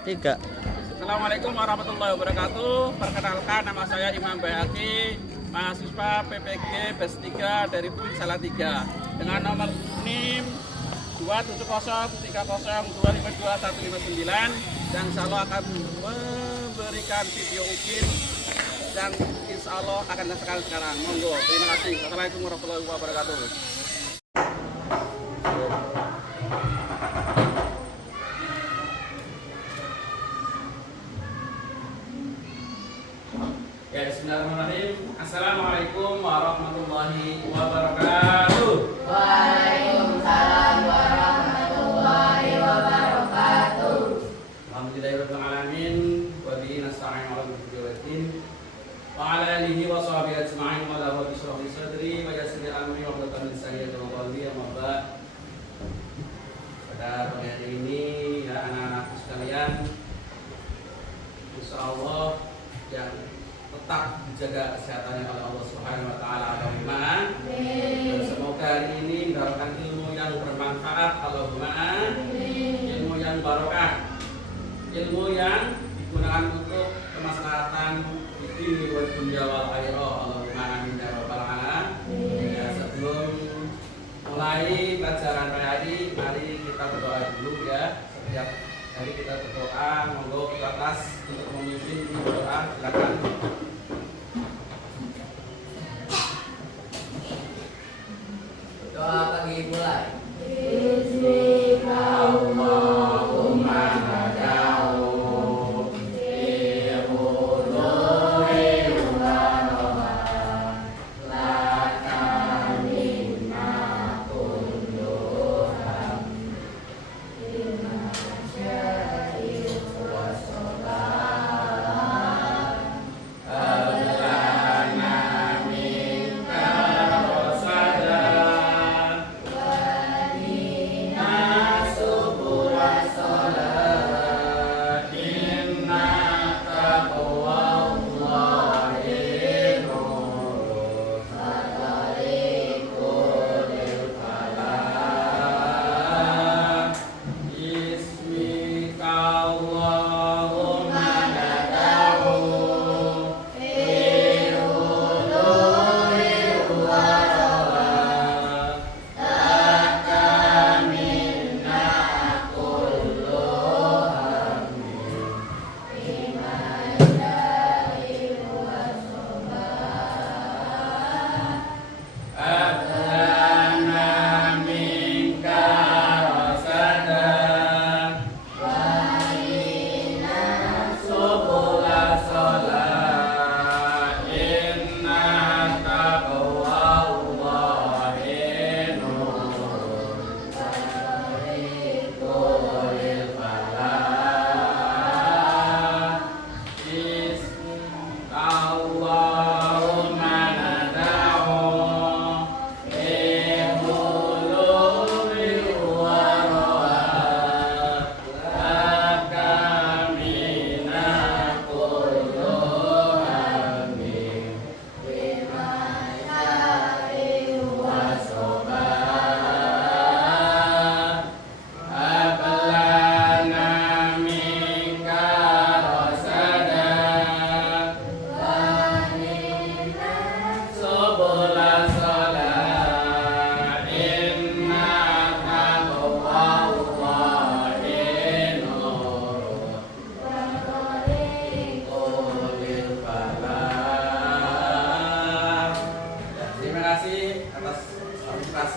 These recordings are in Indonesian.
Tiga. Assalamualaikum warahmatullahi wabarakatuh. Perkenalkan, nama saya Imam Bayaki, mahasiswa PPG BES 3 dari UIN Salatiga dengan nomor NIM 27030252159 dan insya Allah akan memberikan video UIN dan insya Allah akan dilaksanakan sekarang. Monggo, terima kasih. Assalamualaikum warahmatullahi wabarakatuh. Ya, bismillahirrahmanirrahim. Assalamualaikum warahmatullahi wabarakatuh. Waalaikumsalam warahmatullahi wabarakatuh. Alhamdulillahirabbil alamin wa bihi nasta'in ala umuri wa ala alihi wa sahbihi ajma'in wa la rabbi shrah li sadri wa yassir li amri wa hlul lisani yafqahu qawli amma ba'd. Pada pagi hari ini ya anak-anakku sekalian, insyaallah yang tetap dijaga kesehatannya oleh Allah Subhanahu wa taala. Allahumma. Dan semoga hari ini mendapatkan ilmu yang bermanfaat. Allahumma. Ilmu yang barokah. Ilmu yang digunakan untuk kemaslahatan dunia wa dunya wal akhirah. Allahumma amin ya rabbal alamin. Ya, sebelum mulai pelajaran hari, mari kita berdoa dulu ya. Setiap hari kita berdoa, monggo ke atas untuk memimpin doa, silakan. Doa pagi mulai. Bismillahirrahmanirrahim.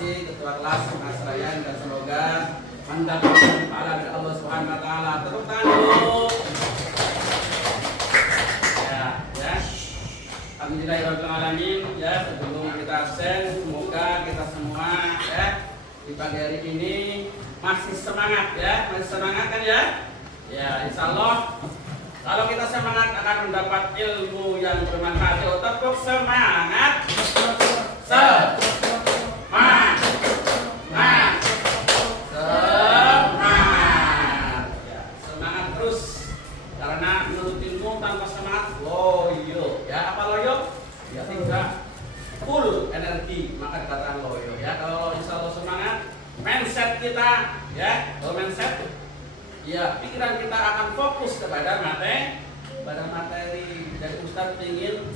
Ketua kelas Mas Ryan, dan semoga mendapatkan pahala dari Allah Subhanahu wa taala. Tepuk tangan. Ya. Alhamdulillahirabbil alamin. Ya, sebelum kita absen, semoga kita semua ya di pagi hari ini masih semangat ya. Masih semangat kan ya? Ya, insyaallah kalau kita semangat akan mendapat ilmu yang bermanfaat. Tepuk semangat. Semangat terus, karena menuntut ilmu tanpa semangat loyo ya. Apa loyo? Ya tidak full energi, maka dikatakan loyo ya. Kalau insya Allah semangat, mindset kita ya, kalau mindset ya pikiran kita akan fokus kepada materi. Jadi Ustadz ingin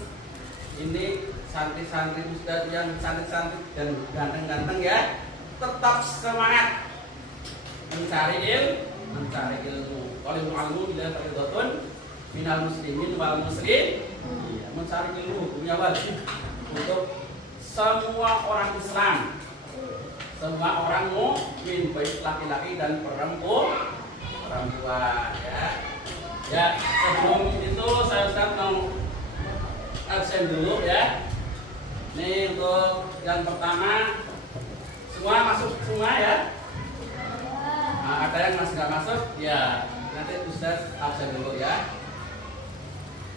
ini santri-santri Ustadz yang cantik-cantik dan ganteng-ganteng ya tetap semangat mencari ilmu. Kalau ilmu bila fardhatun minal muslimin wal muslim, mencari ilmu hukumnya wajib untuk semua orang Islam, semua orang mukmin baik laki-laki dan perempuan ya. Ya, sebelum itu saya Ustaz mau absen dulu ya. Ini untuk yang pertama semua masuk semua ya. Nah, ada yang masih nggak masuk ya nanti Ustaz absen dulu ya.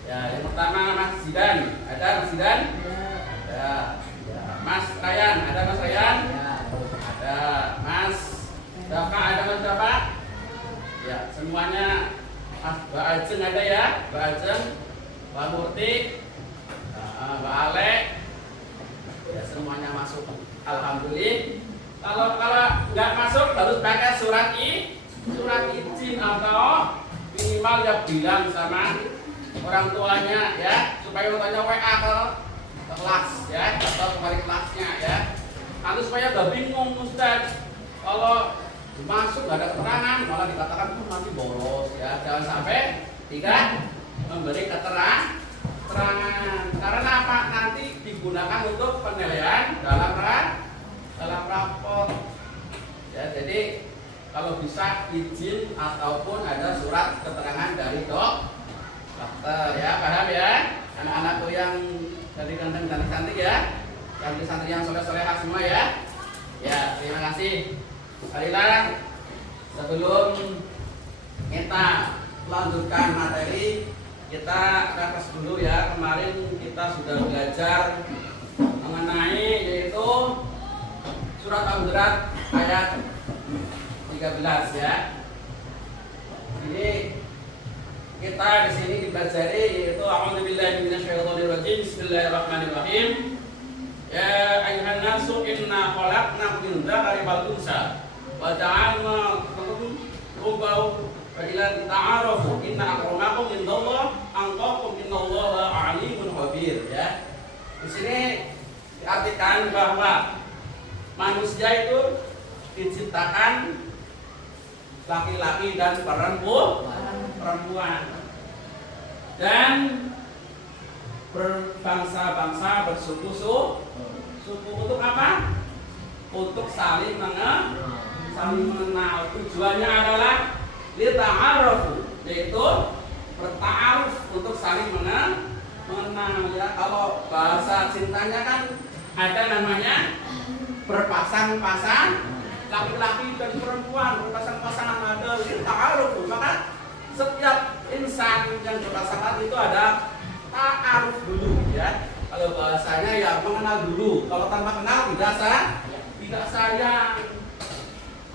Ya, yang pertama Mas Zidan, ada Mas Zidan? Ya. Mas Ryan, ada Mas Ryan? Ada Mas Dava, ada Mas Dava? Ya, semuanya. Mbak Ajeng ada ya? Mbak Ajeng, Mbak Murti, Mbak Alek. Ya, semuanya masuk. Alhamdulillah. Kalau nggak masuk harus pakai surat izin atau minimal ya bilang sama orang tuanya ya supaya orang tuanya WA ke kelas ya atau kembali kelasnya ya. Nanti supaya nggak bingung Ustaz kalau masuk nggak ada keterangan malah dikatakan tuh nanti bolos ya. Jangan sampai tidak memberi keterangan karena apa nanti digunakan untuk penilaian dalam rapor ya. Jadi kalau bisa izin ataupun ada surat keterangan dari dokter ya, paham ya anak-anakku yang dari ganteng dan cantik ya, santri yang soleh-solehah semua ya. Ya, terima kasih. Marilah sebelum kita lanjutkan materi kita rakas dulu ya. Kemarin kita sudah belajar mengenai yaitu surat Al-Hujurat ayat 13 ya. Ini kita di sini dipelajari yaitu a'udzubillahi minasyaitonirrajim. Bismillahirrahmanirrahim. Ya ayyuhan nasu inna khalaqnakum min dzakari wal unsa wa ja'alnakum rubaw wa ila ta'arafu inna akramakum indallahi atqakum innallaha 'alimun khabir ya. Di sini diartikan bahwa manusia itu diciptakan laki-laki dan perempuan dan berbangsa-bangsa bersuku untuk apa? Untuk saling mengenal. Tujuannya adalah lita'arufu, yaitu berta'aruf untuk saling mengenal ya. Kalau bahasa cintanya kan ada namanya berpasang-pasang, laki-laki dan perempuan berpasang-pasangan ada lita'arufu. Maka setiap insan yang berpasangan itu ada ta'aruf dulu ya. Kalau bahasanya ya mengenal dulu. Kalau tanpa kenal tidak sayang.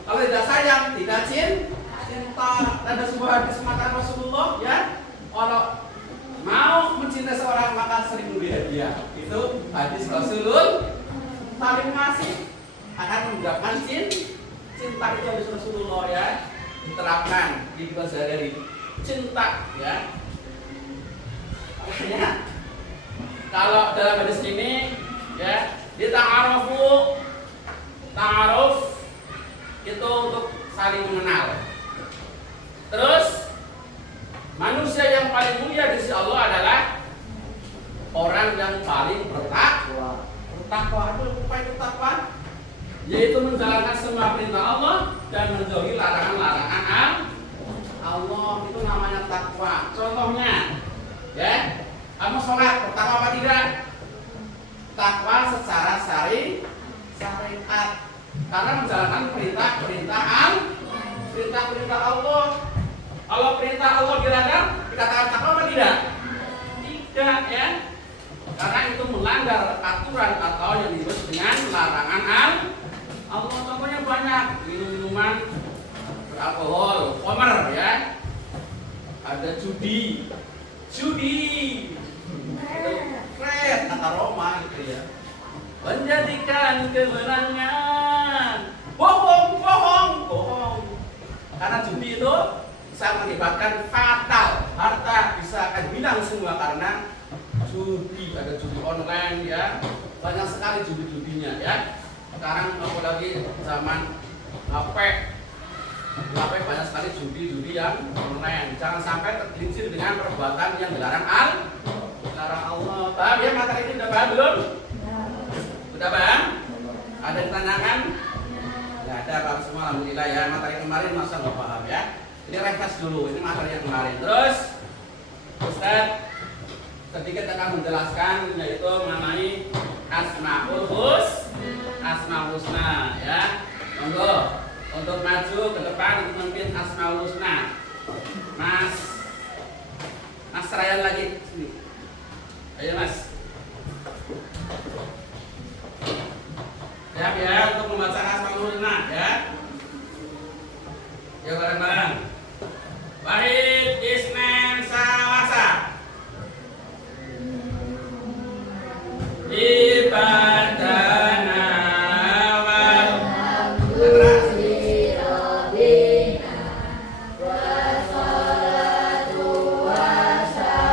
Kalau tidak sayang tidak cinta. Ada sebuah hadis mata Rasulullah ya. Kalau mau mencintai seorang maka sering memberi hadiah. Itu hadis Rasulullah. Saling masih akan mendapatkan cinta itu hadis Rasulullah ya. Diterapkan di kehidupan sehari-hari. Cinta ya. Makanya kalau dalam hadis ini ya dita'arufu, ta'aruf itu untuk saling mengenal. Terus manusia yang paling mulia di sisi Allah adalah orang yang paling bertakwa. Bertakwa itu apa itu takwa? Yaitu menjalankan semua perintah Allah dan menjauhi larangan-larangan Allah. Itu namanya takwa. Contohnya ya, kamu sholat pertama apa tidak? Takwa secara syariat karena menjalankan perintah Allah. Kalau perintah Allah dilanggar dikatakan takwa apa tidak? Tidak ya, karena itu melanggar aturan atau yang disebut dengan larangan Allah. Contohnya banyak, minum-minuman beralkohol, khamr ya, ada judi itu keren kata Roma gitu ya, menjadikan kemenangan bohong karena judi itu bisa mengakibatkan fatal. Harta bisa akan hilang semua karena judi, ada judi online ya, banyak sekali judi-judinya ya. Sekarang apalagi zaman HP banyak sekali judi-judi yang online. Jangan sampai tergelincir dengan perbuatan yang dilarang Allah. Paham ya materi ini, udah paham belum? Udah paham? Ada yang tanyakan? Ya ada, paham semua alhamdulillah ya. Materi kemarin masa nggak paham ya. Ini refresh dulu, ini materi yang kemarin. Terus Ustaz sedikit akan menjelaskan yaitu mengenai Asmaul Husna ya. Monggo untuk maju ke depan untuk memimpin Asmaul Husna. Mas Ryan lagi sini. Ayo Mas. Siap ya untuk membaca Asmaul Husna ya. Ya bareng-bareng. Wahid Isnen Salasa. Ibadana wal Wassalatu wassalamu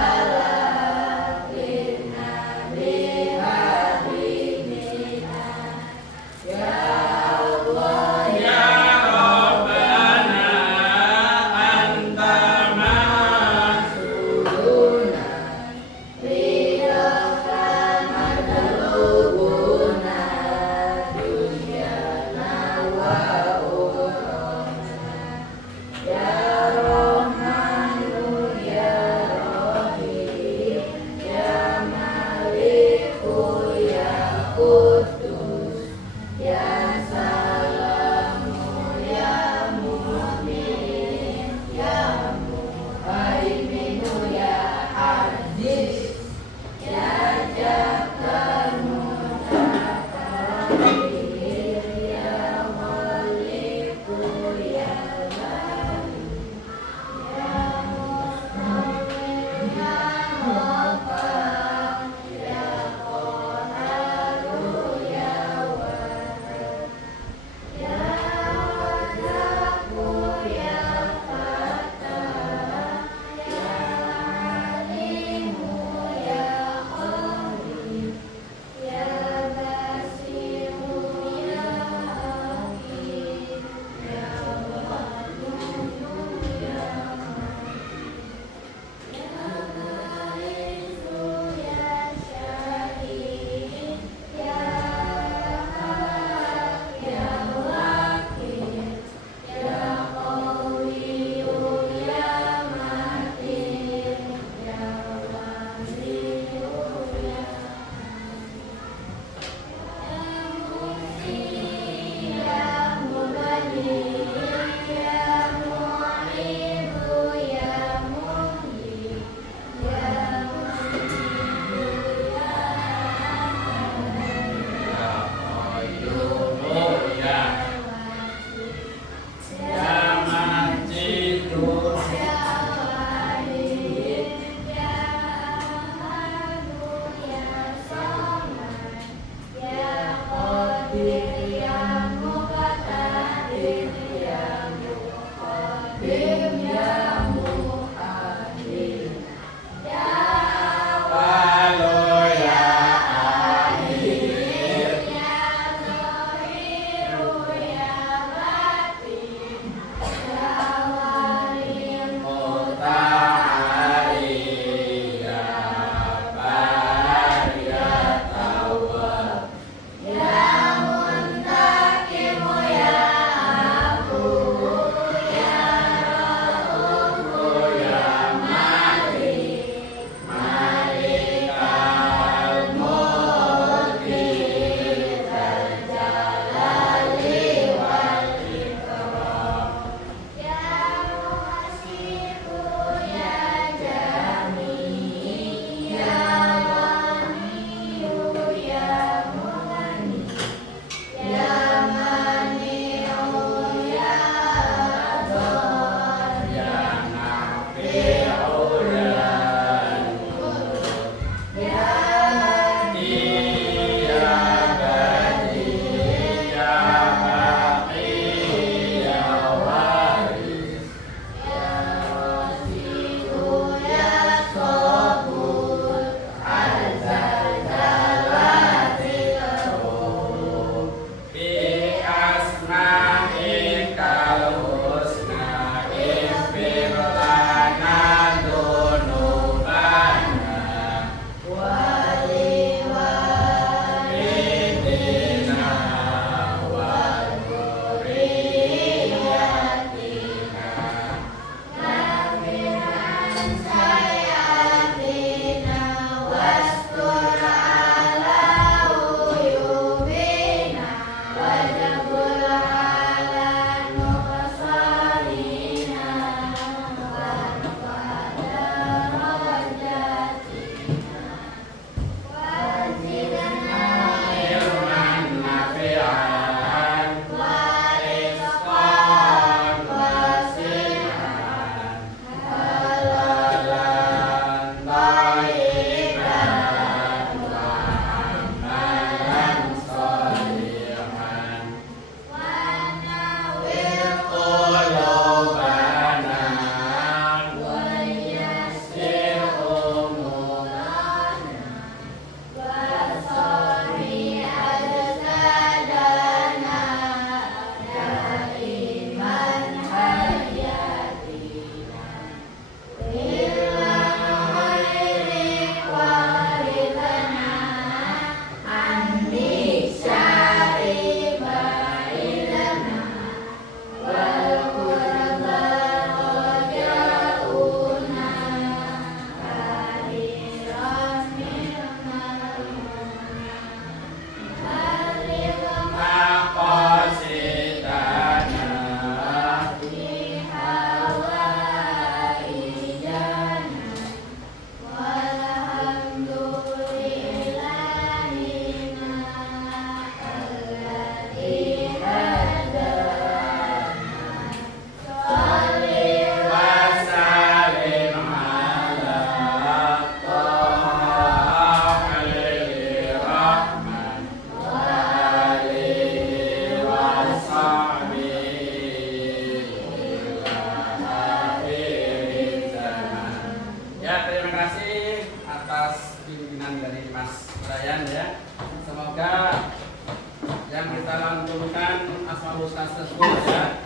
aktivitas tersebut ya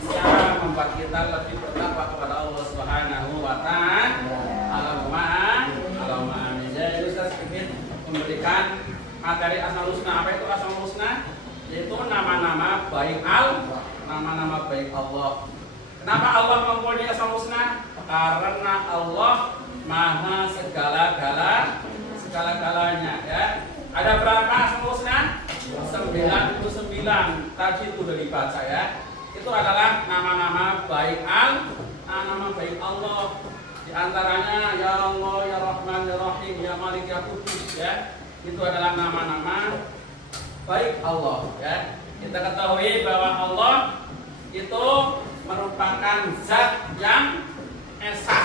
bisa membuat kita lebih bertakwa kepada Allah Subhanahu wa taala. Allahumma amin. Jadi saya sedikit memberikan materi Asmaul Husna. Apa itu Asmaul Husna? Yaitu nama-nama baik nama-nama baik Allah. Kenapa Allah mempunyai Asmaul Husna? Karena Allah Maha segala-galanya ya. Ada berapa Asmaul Husna? 99. Tadi itu sudah dibaca ya. Itu adalah nama-nama baik nama baik Allah. Di antaranya ya Allah, ya Rahman, ya Rahim, ya Malik, ya Qudus ya. Itu adalah nama-nama baik Allah ya. Kita ketahui bahwa Allah itu merupakan zat yang esa,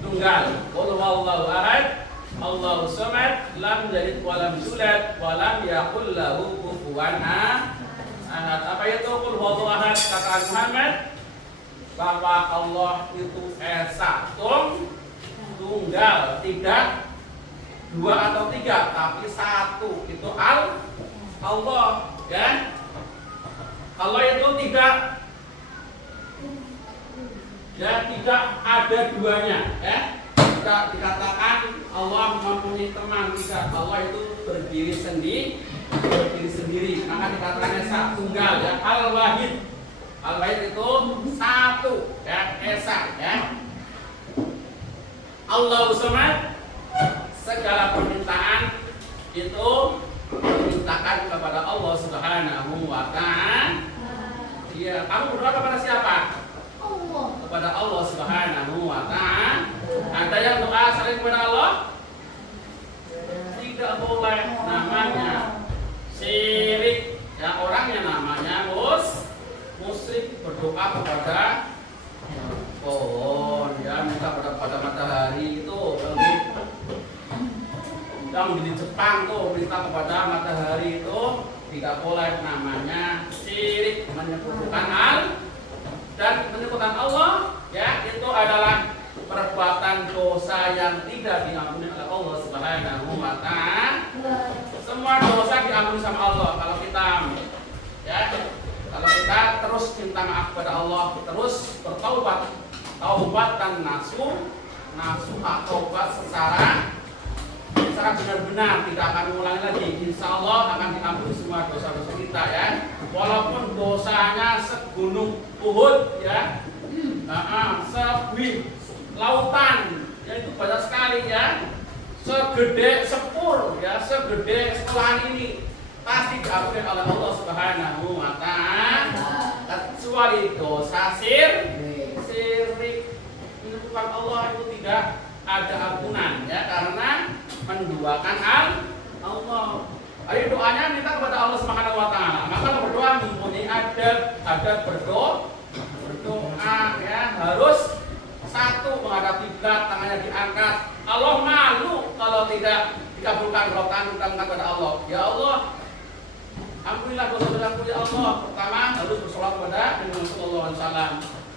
tunggal. Qul huwallahu ahad, Allahu samad, lam yalid wa lam yulad wa lam yakul lahu kufuwan ahad. Apa itu qul huwallahu ahad? Kata Muhammad bahwa Allah itu esa, tunggal, tidak dua atau tiga, tapi satu. Itu Allah ya. Allah itu tidak ada duanya ya. Tidak dikatakan Allah mempunyai teman, tidak. Allah itu berdiri sendiri. Maka dikatakan esa, tunggal ya. Al-Wahid itu satu ya, esa ya. Allahu samad, segala permintaan itu dimintakan kepada Allah Subhanahu wa taala. Iya, kamu berdoa kepada siapa? Allah. Kepada Allah Subhanahu wa taala. Ada yang doa selain kepada Allah? Tidak boleh, namanya syirik. Ya, orangnya namanya musyrik, berdoa kepada pohon ya, minta kepada matahari. Itu yang di Jepang tuh minta kepada matahari itu tidak boleh, namanya syirik, menyekutukan dan menyekutukan Allah ya. Itu adalah perbuatan dosa yang tidak diampuni oleh Allah Subhanahu wa taala. Semua dosa diampuni sama Allah kalau kita ya, kalau kita terus minta maaf kepada Allah, terus bertaubat, taubatan nasuha, taubat secara benar-benar, tidak akan mengulangi lagi. Insya Allah akan diampuni semua dosa-dosa kita ya. Walaupun dosanya segunung Uhud ya, sebuih lautan, ya itu banyak sekali ya, segede sepur ya, segede sekolahan ini, pasti diampuni oleh Allah Subhanahu wa taala, kecuali dosa syirik. Menyekutukan Allah itu tidak ada ampunan ya, karena menduakan Allah. Ayo doanya minta kepada Allah Subhanahu wa taala. Maka berdoa mempunyai adab berdoa ya, harus satu, menghadap kiblat, tangannya diangkat. Allah malu kalau tidak dikabulkan rokan kepada Allah. Ya Allah, ampunilah dosa-dosaku ya Allah. Pertama harus bersolat kepada Nabi sallallahu alaihi wasallam.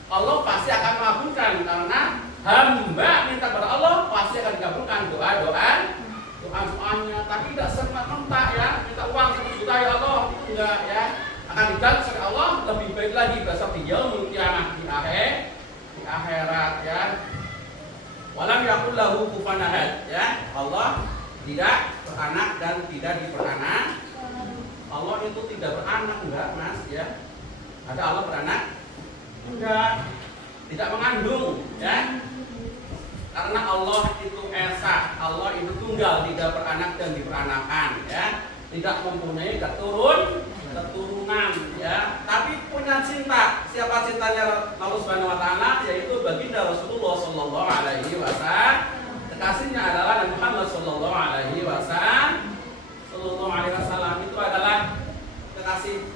Allah pasti akan mengabulkan, karena hamba minta kepada Allah pasti akan dikabulkan doa-doanya. Tapi tidak serta-merta ya, minta uang 1 juta ya Allah, itu enggak ya. Akan dibalas oleh Allah lebih baik lagi besok di yaumul qiyamah, di akhirat ya. Walam yakul lahu kufuwan ahad ya. Allah tidak beranak dan tidak diperanak. Allah itu tidak beranak, enggak Mas ya. Ada Allah beranak? Enggak. Tidak mengandung ya. Karena Allah itu esa, Allah itu tunggal, tidak beranak dan diperanakan ya. Tidak mempunyai keturunan ya, tapi punya cinta. Siapa cintanya Allah Subhanahu wa taala? Yaitu baginda Rasulullah sallallahu alaihi wasallam. Kekasihnya adalah Nabi Muhammad sallallahu alaihi wasallam. Itu adalah kekasih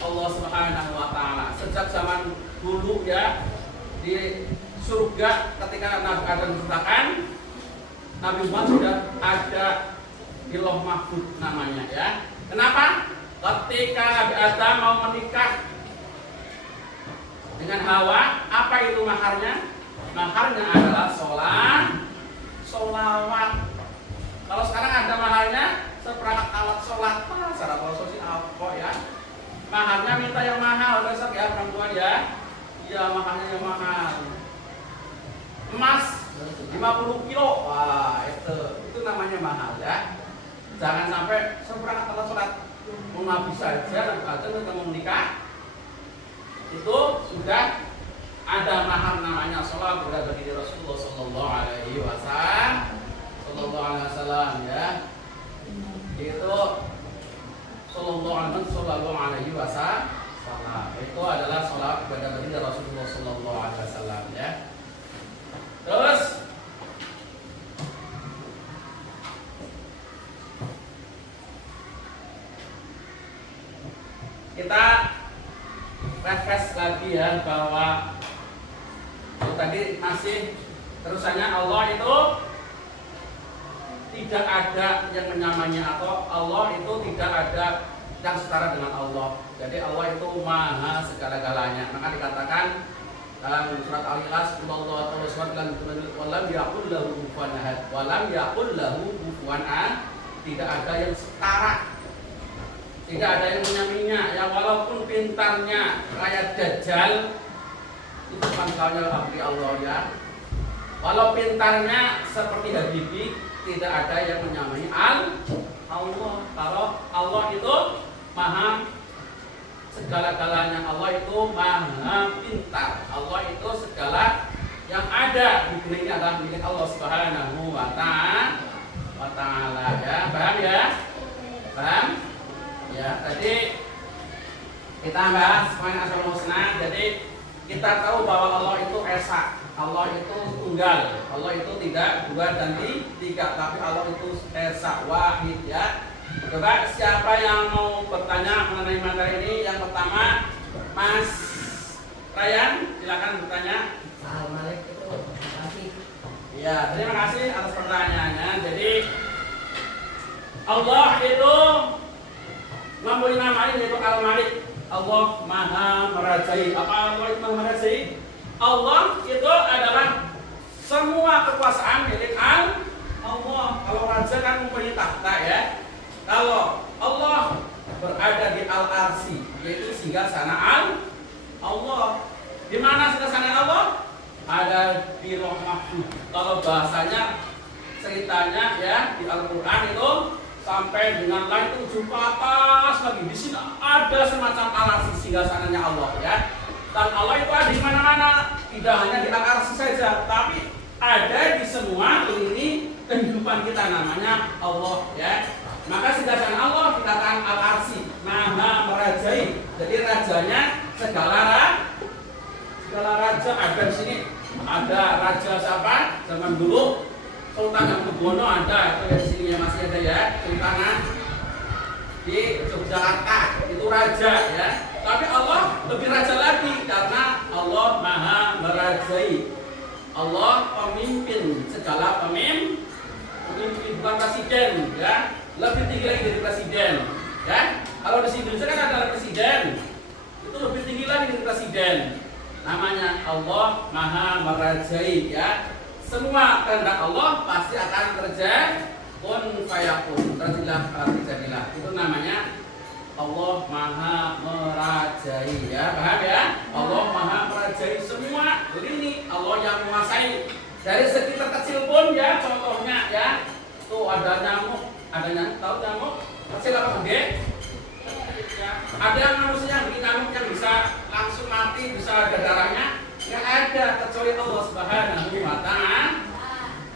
Allah Subhanahu wa taala. Sejak zaman dulu ya, di surga ketika Nabi Adam diciptakan, Nabi Muhammad sudah ada di Lauh Mahfuz namanya ya. Kenapa? Ketika Nabi Adam mau menikah dengan Hawa, apa itu maharnya? Maharnya adalah sholawat. Kalau sekarang ada maharnya seperangkat alat sholat, secara sosial apa ya? Mahalnya minta yang mahal besok ya perempuan ya. Iya, mahalnya yang mahal. Emas 50 kilo. Wah, itu namanya mahal ya. Jangan sampai seperangkat alat sholat mau habis saja kita mau menikah. Itu sudah ada mahal namanya sholat berada di Rasulullah Sallallahu Alaihi Wasallam ya. Itu Sallallahu Alaihi Wasallam. Itu adalah sholat pada baginda Rasulullah Sallallahu Alaihi Wasallam ya. Terus kita refresh lagi ya bahwa tadi masih terusannya Allah itu tidak ada yang menyamanya atau Allah itu tidak ada yang setara dengan Allah. Jadi Allah itu maha segala-galanya. Maka dikatakan dalam surat Al-Ikhlas, Allah Ta'ala SWT walam yakul lahu kufuwan ahad. Walam yakul lahu kufuwan ahad. Tidak ada yang setara. Tidak ada yang menyamainya. Ya walaupun pintarnya kayak Dajjal, itu bukan kalaunya abdi Allah ya. Walau pintarnya seperti Habibie, tidak ada yang menyamai Allah. Kalau Allah itu maha segala-galanya, Allah itu maha pintar. Allah itu segala yang ada di dunia ini adalah milik Allah Subhanahu wa ta'ala ya. Paham ya? Paham? Ya, tadi kita bahas poin Asmaul Husna. Jadi kita tahu bahwa Allah itu esa, Allah itu tunggal, Allah itu tidak dua dan tiga, tapi Allah itu esa, wahid ya. Coba siapa yang mau bertanya mengenai materi ini? Yang pertama, Mas Ryan, silakan bertanya. Assalamualaikum, terima kasih. Ya, terima kasih atas pertanyaannya. Jadi Allah itu mempunyai nama lain yaitu Al-Malik. Allah Maha Merajai. Apa Allah itu Maha Merajai? Allah itu adalah semua kekuasaan milik Allah. Kalau raja kan mempunyai tahta ya. Kalau Allah berada di Al-Arsy, yaitu singgasana Allah. Di mana singgasana Allah? Ada di Lauh Mahfuz. Kalau bahasanya ceritanya ya di Al-Qur'an itu sampai dengan langit 7 ke atas lagi. Di sini ada semacam Al-Arsy singgasananya Allah ya. Dan Allah itu ada di mana-mana, tidak hanya di Al-Arsy saja, tapi ada di semua lini kehidupan kita, namanya Allah ya. Maka singgasana Allah dikatakan Al-Arsy, Maha Merajai. Jadi rajanya segala raja ada di sini. Ada raja siapa? Zaman dulu Sultan Hamengkubuwono ada, itu di sini ya, masih ada ya, Sultanan di Yogyakarta itu raja ya. Tapi Allah lebih raja lagi karena Allah Maha Merajai. Allah pemimpin segala pemimpin bukan presiden ya. Lebih tinggi lagi dari presiden ya. Kalau di Indonesia kan ada presiden, itu lebih tinggi lagi dari presiden. Namanya Allah Maha Merajai ya. Semua kehendak Allah pasti akan terjadi. Kun fayakun, terjadilah. Itu namanya Allah Maha Merajai ya. Paham ya? Allah Maha Merajai semua lini. Allah yang menguasai. Dari segi terkecil pun ya, contohnya ya, tuh ada nyamuk. Tahu nyamuk kecil apa gede? Ada yang manusia yang bikin nyamuk yang bisa langsung mati, bisa ada darahnya? Nggak ada, kecuali Allah Subhanahu wa ta'ala.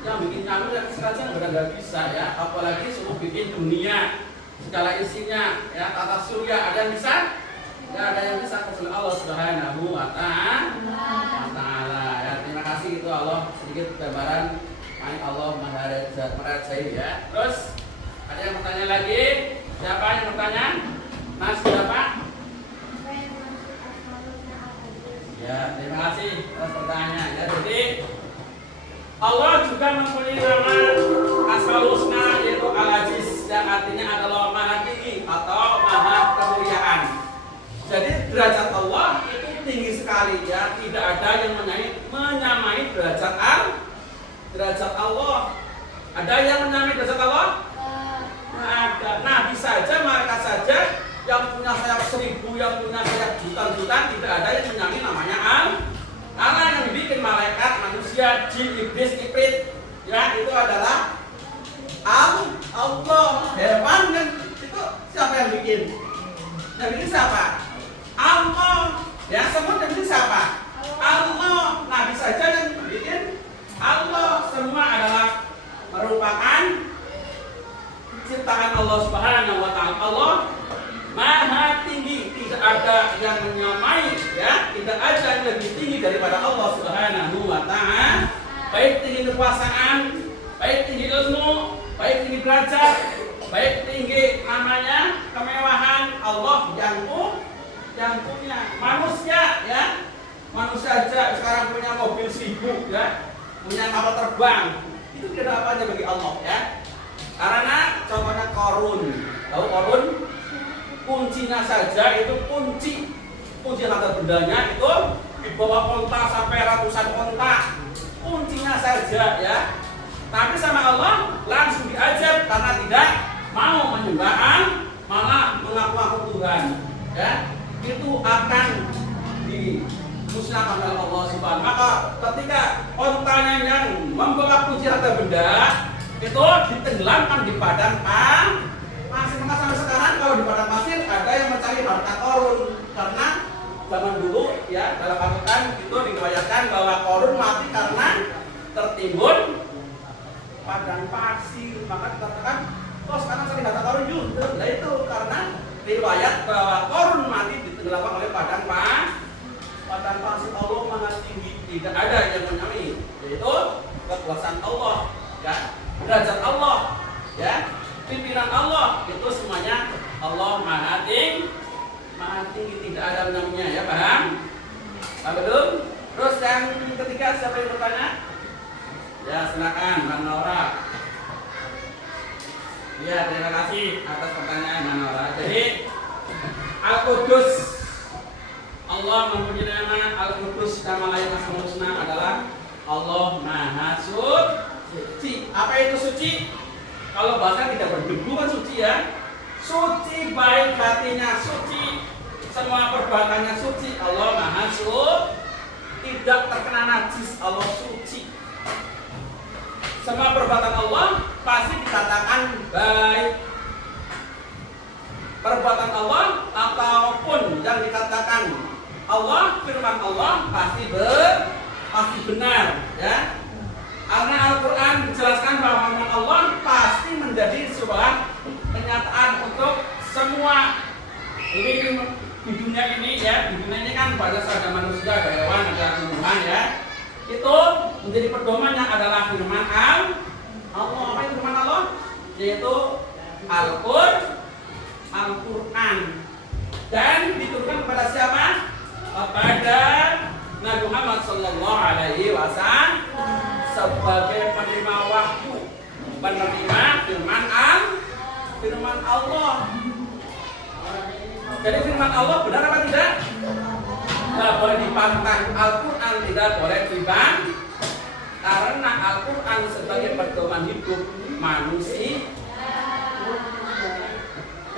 Yang bikin nyamuk yang kecil nggak bisa ya. Apalagi suruh bikin dunia segala isinya ya, tata surya, ada yang bisa? Nggak ada yang bisa kecuali Allah Subhanahu wa ta'ala ya. Terima kasih itu Allah, sedikit gambaran Allah Maha Merajai ya. Terus ada yang bertanya lagi? Siapa yang bertanya? Mas siapa? Ya, terima kasih atas pertanyaannya. Ya, jadi Allah juga mempunyai nama Asmaul Husna yaitu Al-Aziz yang artinya adalah Maha Tinggi atau Maha Kemuliaan. Jadi derajat Allah itu tinggi sekali ya. Tidak ada yang menyamai derajat Allah. Ada yang menyamai derajat Allah? Ada. Nabi saja, malaikat saja yang punya sayap 1000, yang punya sayap jutaan-jutaan, tidak ada yang menyamai namanya Allah yang bikin malaikat, manusia, jin, iblis, ifrit, ya itu adalah Allah. Hewan yang itu siapa yang bikin? Yang bikin siapa? Allah. Ya, semut yang bikin siapa? Allah. Nabi saja yang bikin Allah. Semua adalah merupakan ciptaan Allah Subhanahu wa taala. Allah Maha tinggi, tidak ada yang menyamai, ya, tidak ada yang lebih tinggi daripada Allah Subhanahu wa taala. Baik tinggi kekuasaan, baik tinggi ilmu, baik tinggi derajat, baik tinggi namanya kemewahan, Allah yang punya. Manusia, ya, manusia aja sekarang punya mobil 1000, ya, punya kapal terbang, itu tidak apa-apa bagi Allah, ya. Karena contohnya Qarun, tahu Qarun? Kuncinya saja itu kunci harta bendanya itu dibawa onta sampai ratusan onta, kuncinya saja, ya. Tapi sama Allah langsung diajar karena tidak mau menyembah, malah mengaku-ngaku Tuhan, ya. Itu akan dimusnahkan oleh Allah Subhanahu. Maka ketika ontanya yang membawa kunci harta benda itu ditenggelamkan di padang pasir. Maka sampai sekarang kalau di padang pasir ada yang mencari harta Qarun, karena zaman dulu, ya, dalam Al-Quran itu diriwayatkan bahwa Qarun mati karena tertimbun padang pasir. Maka dikatakan, oh sekarang cari harta Qarun juga. Nah itu karena riwayat bahwa Qarun mati ditenggelamkan oleh padang pasir. Allah Maha tinggi, tidak ada yang menyamai, yaitu kekuasaan Allah, ya, derajat Allah, ya, pimpinan Allah, itu semuanya Allah Maha tinggi, tidak ada namanya, ya, paham? Paham belum? Terus yang ketiga siapa yang bertanya? Ya, silakan Bang Nora. Ya, terima kasih atas pertanyaan Bang Nora. Jadi Al-Qudus, Allah mempunyai nama Al-Qudus, nama lain Asmaul Husna adalah Allah Maha Suci. Apa itu suci? Kalau bahasa tidak berdebu kan suci, ya. Suci baik hatinya, suci semua perbuatannya suci. Allah Maha Suci, tidak terkena najis, Allah suci. Semua perbuatan Allah pasti dikatakan baik. Perbuatan Allah ataupun yang dikatakan Allah, firman Allah pasti benar, ya. Karena Al-Quran menjelaskan bahwa firman Allah pasti menjadi sebuah kenyataan untuk semua di dunia ini, ya. Di dunia ini kan banyak saja manusia, ada hewan, ada tumbuhan, ya. Itu menjadi pedomannya adalah firman Allah. Apa itu firman Allah? Yaitu Al-Quran. Dan diturunkan kepada siapa? Kepada Nabi Muhammad Sallallahu Alaihi Wasallam sebagai penerima wahyu, penerima firman Allah. Jadi firman Allah benar apa tidak? Tidak boleh dibantah. Al-Quran tidak boleh dibantah karena Al-Quran sebagai pedoman hidup manusia.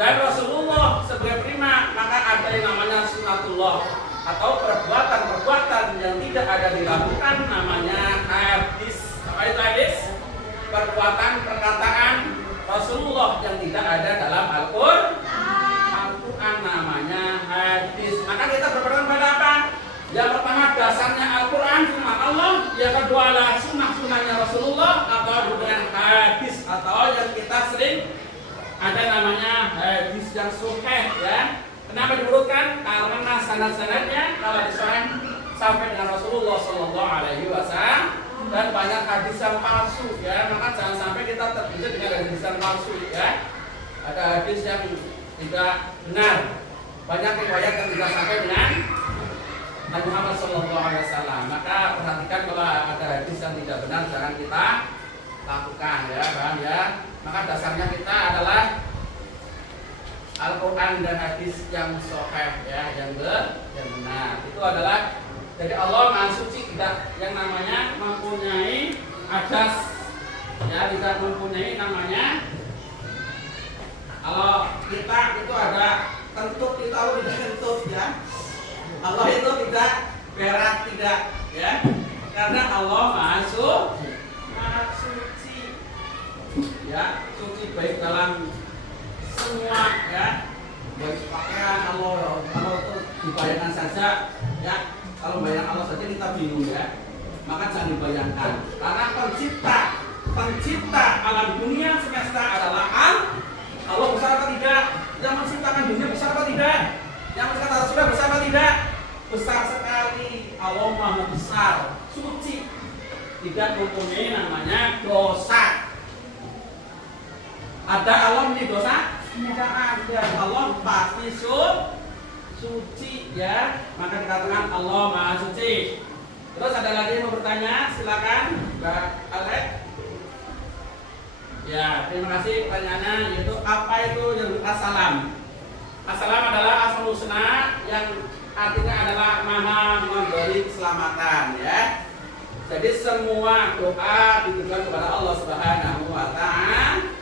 Dan Rasulullah sebagai prima, maka ada yang namanya sunatullah atau perbuatan-perbuatan yang tidak ada dilakukan, namanya hadis. Apa itu hadis? Perbuatan, perkataan Rasulullah yang tidak ada dalam Al-Quran, namanya hadis. Maka kita berpegang pada apa? Yang pertama dasarnya Al-Quran, firman Allah. Yang kedua adalah sunnah-sunnahnya Rasulullah atau dengan hadis, atau yang kita sering ada namanya hadis yang sahih, ya. Kenapa diurutkan? Karena sanad-sanadnya kalau disahih sampai dengan Rasulullah Sallallahu Alaihi Wasallam, dan banyak hadis yang palsu, ya. Maka jangan sampai kita terbiasa dengan hadis yang palsu, ya. Ada hadis yang tidak benar, banyak riwayat yang tidak sampai dengan Nabi Muhammad Sallallahu Alaihi Wasallam. Maka perhatikan kalau ada hadis yang tidak benar, jangan kita lakukan, ya, paham, ya. Maka dasarnya kita adalah Al-Quran dan hadis yang sahih, ya, yang benar. Itu adalah, jadi Allah Maha Suci, tidak yang namanya mempunyai adas, ya, tidak mempunyai namanya. Kalau kita itu ada kentut itu Allah tidak kentut ya. Allah itu tidak berak, tidak ya. Karena Allah Maha Suci. Ya, suci baik dalam semua ya. Baik pakaian Allah itu dibayangkan saja ya. Kalau bayang Allah saja kita bingung ya. Maka jangan dibayangkan. Karena pencipta alam dunia semesta adalah Allah besar apa tidak? Yang menciptakan dunia besar apa tidak? Yang menciptakan surga besar apa tidak? Besar sekali. Allah Maha besar, suci, tidak mempunyai namanya dosa. Ada Allah ini dosa? Tidak ada. Allah pasti suci ya. Maka dikatakan Allah Maha Suci. Terus ada lagi yang mau bertanya? Silakan Mbak Alek. Ya, terima kasih pertanyaannya, yaitu apa itu yang assalam? Assalam adalah asal husna yang artinya adalah maha memberi keselamatan ya. Jadi semua doa ditujukan kepada Allah Subhanahu wa taala.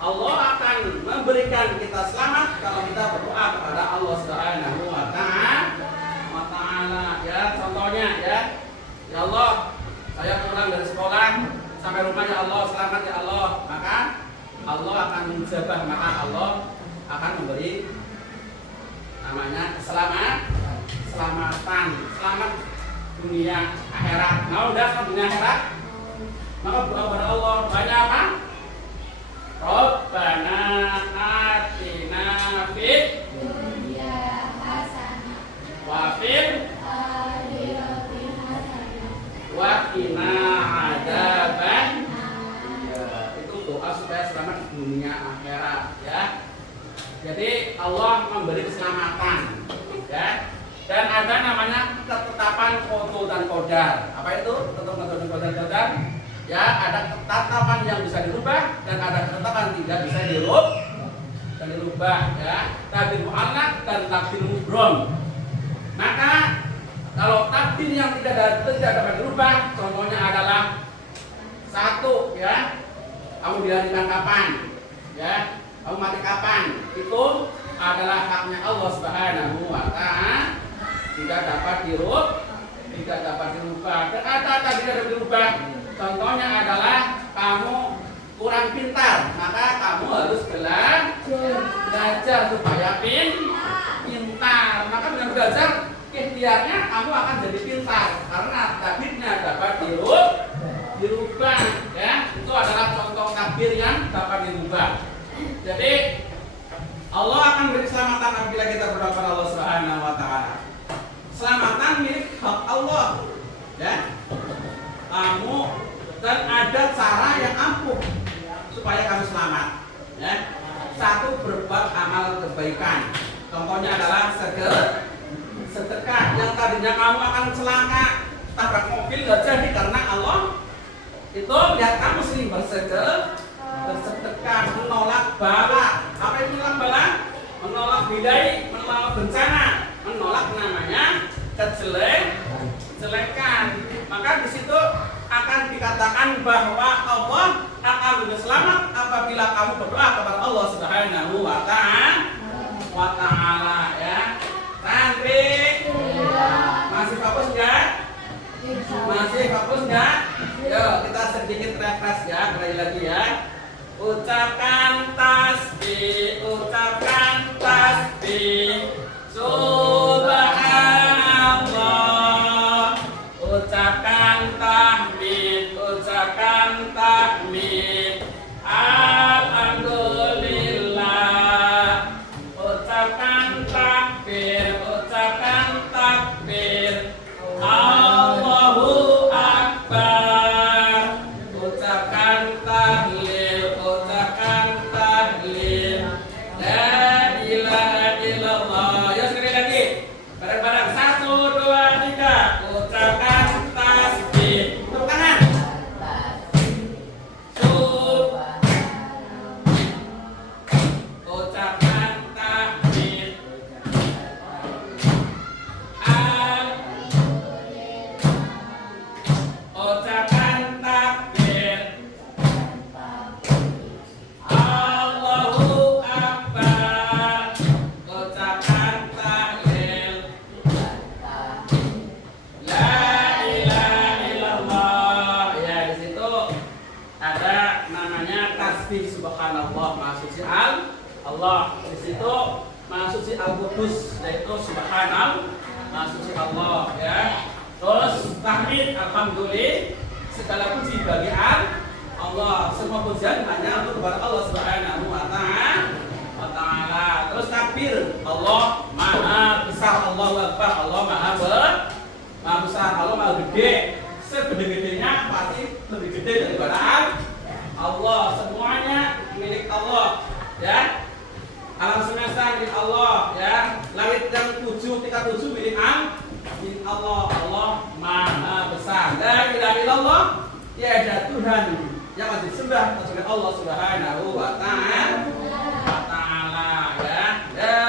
Allah akan memberikan kita selamat kalau kita berdoa kepada Allah Subhanahu wa taala ya. Contohnya ya. Ya Allah, saya pulang dari sekolah sampai rumah ya Allah, selamat ya Allah. Maka Allah akan menjabah, maka Allah akan memberi namanya keselamatan, selamat dunia akhirat. Mau udah selamat dunia akhirat? Maka doa kepada Allah banyak apa? Rabbana atina fid dunya hasanah wa fil akhirati hasanah wa qina adzaban. Itu doa supaya selamat di dunia akhirat ya. Jadi Allah memberi keselamatan ya. Dan ada namanya ketetapan qada dan qadar. Apa itu ketetapan qada dan qadar? Ya, ada ketetapan yang bisa dirubah dan ada ketetapan tidak bisa dirubah ya. Takdir mu'allaq dan takdir mubrom. Maka kalau takdir yang tidak dapat dirubah, contohnya adalah satu ya, kamu dilahirkan kapan ya, kamu mati kapan, itu adalah haknya Allah Subhanahu wa taala, tidak dapat dirubah. Dan ada takdir tidak dapat dirubah. Contohnya adalah kamu kurang pintar, maka kamu harus belajar supaya pintar. Maka dengan belajar, ikhtiarnya kamu akan jadi pintar karena takdirnya dapat dirubah. Ya, itu adalah contoh takdir yang dapat dirubah. Jadi Allah akan beri keselamatan apabila kita berdoa kepada Allah Subhanahu wa taala. Keselamatan milik hak Allah. Ya. Kamu dan ada cara yang ampuh supaya kamu selamat ya. Satu, berbuat amal kebaikan. Contohnya adalah sedekah. Yang tadinya kamu akan celaka tabrak mobil gak jadi karena Allah itu lihat kamu sering bersedekah, menolak bala. Apa itu menolak bala? Menolak bidai, menolak bencana, menolak namanya kejelekan. Maka di situ akan dikatakan bahwa Allah akan memberi selamat apabila kamu berdoa kepada Allah Subhanahu wa taala ya. Santri, masih fokus enggak? Masih fokus enggak? Yuk kita sedikit refresh ya, kembali lagi ya. Ucapkan tasbih, Subhanallah. Ucapkan tahmid, Alhamdulillah. Ucapkan takbir, Allahu Akbar. Ucapkan tahlil, La ilaha illallah. Ya sekali lagi. tasbih subhanallah, maha suci Allah. Di situ maha suci al-Qudus, yaitu subhanallah, maha suci Allah ya. Terus tahmid alhamdulillah, segala puji bagi Allah. Semua pujian hanya untuk kepada Allah Subhanahu wa ta'ala. Terus takbir, Allah maha besar, Allahu akbar, Allah maha besar, Allah maha gede. Segede-gedenya pasti lebih gede daripada Allah. Semuanya milik Allah ya. Alam semesta milik Allah ya. Langit yang 7 tingkat 7 milik Allah. Allah maha besar. La ilaha illallah, tiada Tuhan yang wajib disembah kecuali Allah Subhanahu wa ta'ala ya. La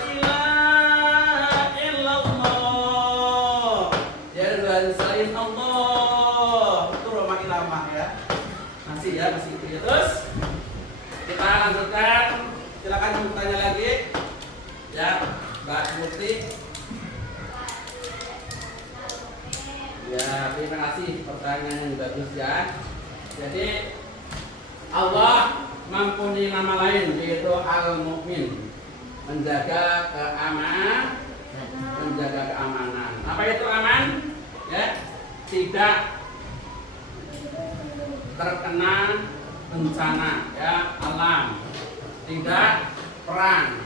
ilaha illallah, tiada Tuhan selain Allah. Itu Roma Ilama ya. Masih itu ya. Terus kita lanjutkan. Silakan yang bertanya lagi ya, Mbak Murti. Ya, terima kasih pertanyaan yang bagus ya. Jadi Allah mempunyai nama lain, yaitu Al-Mu'min, menjaga keamanan. Apa itu aman? Ya, tidak terkena bencana ya alam, tidak perang,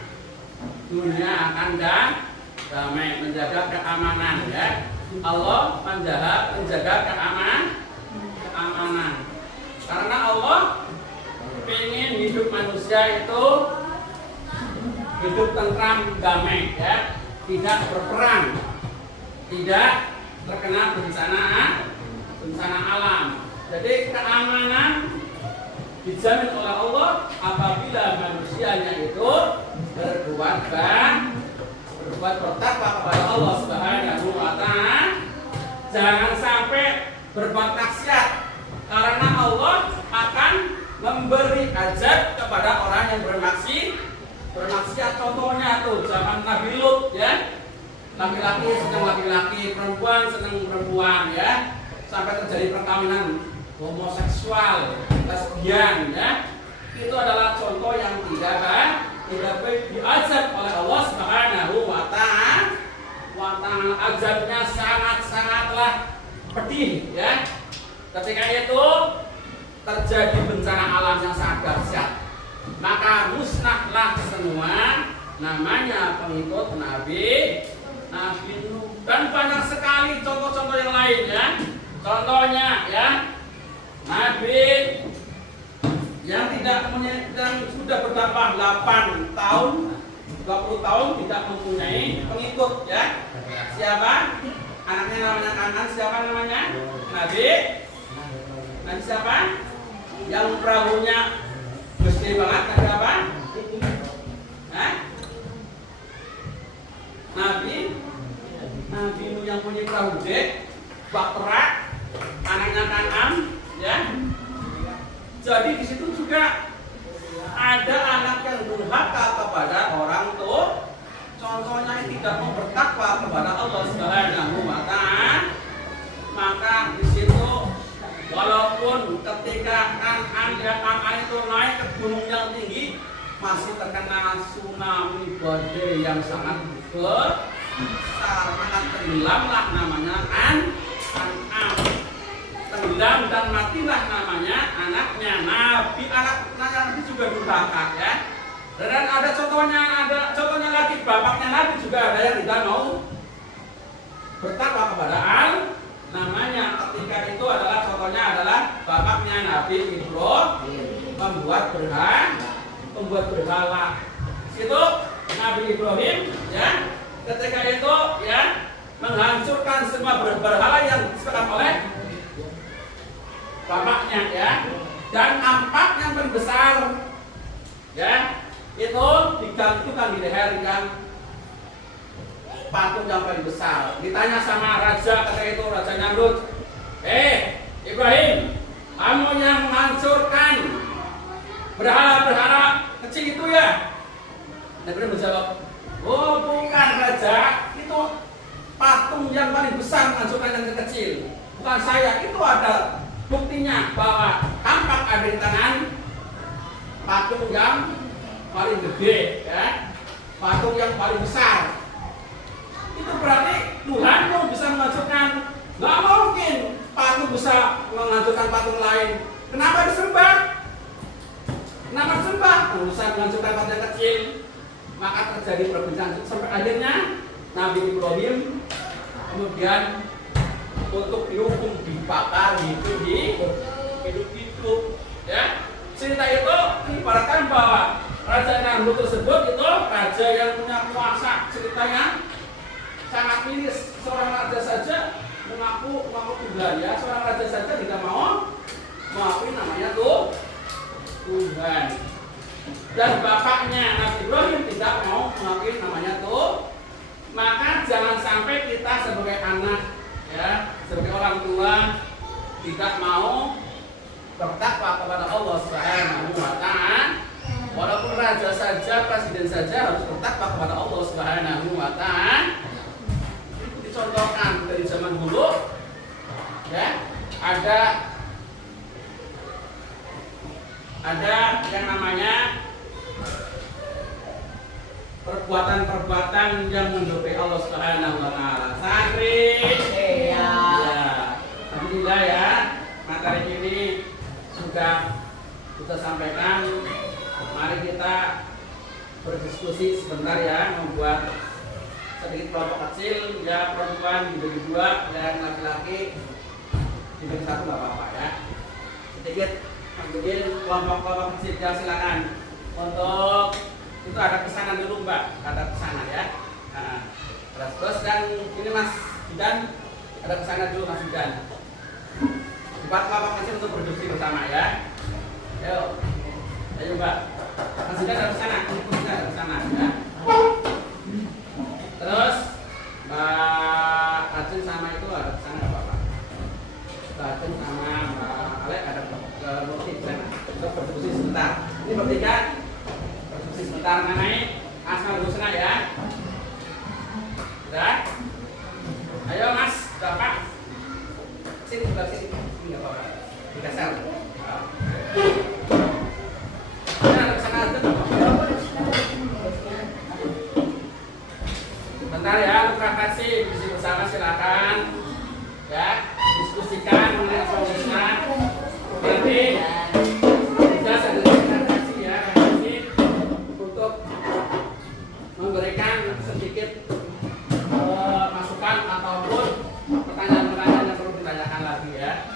dunia akan damai, menjaga keamanan ya. Allah menjaga keamanan. Karena Allah ingin hidup manusia itu hidup tentram, damai ya, tidak berperang, tidak terkena bencana alam. Jadi keamanan dijamin oleh Allah apabila manusianya itu berbuat bertakwa kepada Allah Subhanahu wa ta'ala. Jangan sampai berbuat maksiat, karena Allah akan memberi azab kepada orang yang bermaksiat. Contohnya tuh zaman Nabi Lut ya. Laki-laki sedang laki-laki, perempuan sedang perempuan ya. Sampai terjadi perkawinan homoseksual, lesbian ya. Itu adalah contoh yang tidak baik, diazab oleh Allah Subhanahu wa ta'ala. Azabnya sangatlah pedih ya. Ketika itu terjadi bencana alam yang sangat dahsyat, maka musnahlah semua namanya pengikut Nabi Nuh. Dan banyak sekali contoh-contoh yang lain ya. Contohnya ya, Nabi yang sudah berdakwah 8 tahun, 20 tahun tidak mempunyai pengikut ya. Siapa? Anaknya namanya Kanan. Siapa namanya? Nabi siapa? Yang perahunya gede banget, Nabi apa? Nabi Nuh yang punya perahu gede, Baktera, anaknya Kanan ya. Jadi di situ juga ada anak yang durhaka kepada orang tua. Contohnya yang tidak mau bertakwa kepada Allah Subhanahu wa ta'ala. Maka di situ walaupun ketika Kan'an itu naik ke gunung yang tinggi, masih terkena tsunami badai yang sangat besar, maka tenggelamlah namanya Kan'an. Tenggelam dan matilah namanya anaknya Nabi. Nabi juga durhaka ya. Dan ada contohnya lagi, bapaknya Nabi juga ada yang tidak mau bertakwa kepada namanya. Ketika itu adalah contohnya adalah bapaknya Nabi Ibrahim membuat berhala. Itu Nabi Ibrahim ya. Ketika itu ya menghancurkan semua berhala yang disebutkan oleh bapaknya ya. Dan ampak yang paling besar ya itu digantungkan di leher yang patung yang paling besar. Ditanya sama raja ketika itu, Raja Namrud, Ibrahim, kamu yang menghancurkan berhala-berhala kecil itu ya? Nabi Ibrahim menjawab, oh bukan raja, itu patung yang paling besar menghancurkan yang kecil, bukan saya. Itu ada buktinya bahwa tampak ada di tangan patung yang paling gede, ya, patung yang paling besar. Itu berarti Tuhan mau bisa menghancurkan. Nggak mungkin patung bisa menghancurkan patung lain. Kenapa disembah? Kenapa disembah? Urusan menghancurkan patung yang kecil. Maka terjadi perbincangan sampai akhirnya Nabi Ibrahim kemudian untuk dihukum dibakar hidup, ya. Cerita itu diibaratkan bahwa Raja Namrud tersebut itu raja yang punya kuasa. Ceritanya sangat miris. Seorang raja saja mengaku Tuhan, ya. Seorang raja saja tidak mau mengakui namanya Tuhan. Dan bapaknya Nabi Ibrahim tidak mau mengakui namanya Maka jangan sampai kita sebagai anak, ya, sebagai orang tua tidak mau bertakwa kepada Allah Subhanahu wa taala. Walaupun raja saja, presiden saja harus bertakwa kepada Allah Subhanahu wa taala. Dicontohkan dari zaman dulu, ya, ada yang namanya perbuatan-perbuatan yang mendukai Allah Subhanahu wa taala. Santri, ya. Alhamdulillah, ya. Materi ini sudah kita sampaikan. Mari kita berdiskusi sebentar, ya, membuat sedikit kelompok kecil, ya, perempuan dibagi dua dan laki-laki dibagi satu, nggak apa-apa, ya. Sedikit mungkin kelompok-kelompok kecil, ya, silakan. Untuk itu ada pesanan dulu, Mbak, ada pesanan, ya. Nah, terus dan ini Mas Jidan, ada pesanan dulu Mas Jidan. Buat kelompok kecil untuk berdiskusi bersama, ya. Ayo Mbak. Mas Jidan ada pesanan, ada pesanan, ya. Terus Mbak Acun sama itu ada pesanan, nggak apa-apa. Mbak Acun sama Mbak Alek ada motif sana. Untuk berdiskusi sebentar. Ini bertiga berdiskusi sebentar mengenai Asmaul Husna, ya. Sudah? Ayo Mas, Bapak. Sini, nggak apa-apa. Dikasar. Ada pesanan aja, bentar, ya, untuk refleksi diskusi bersama silakan, ya, diskusikan mengenai Asmaul Husna. Nanti kita sedikit refleksi, ya, refleksi untuk memberikan sedikit masukan ataupun pertanyaan-pertanyaan yang perlu ditanyakan lagi, ya.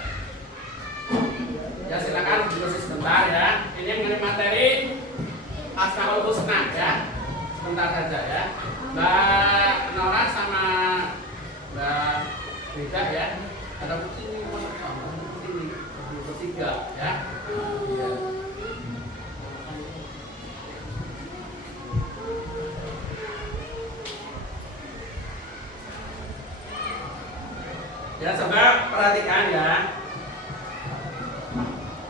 Ya, silakan diskusi sebentar, ya. Ini mengenai materi Asmaul Husna, ya. Sebentar saja, ya. Mbak Nora sama Mbak Rida, ya. Ada ini bertiga, ya. Ya, coba perhatikan, ya.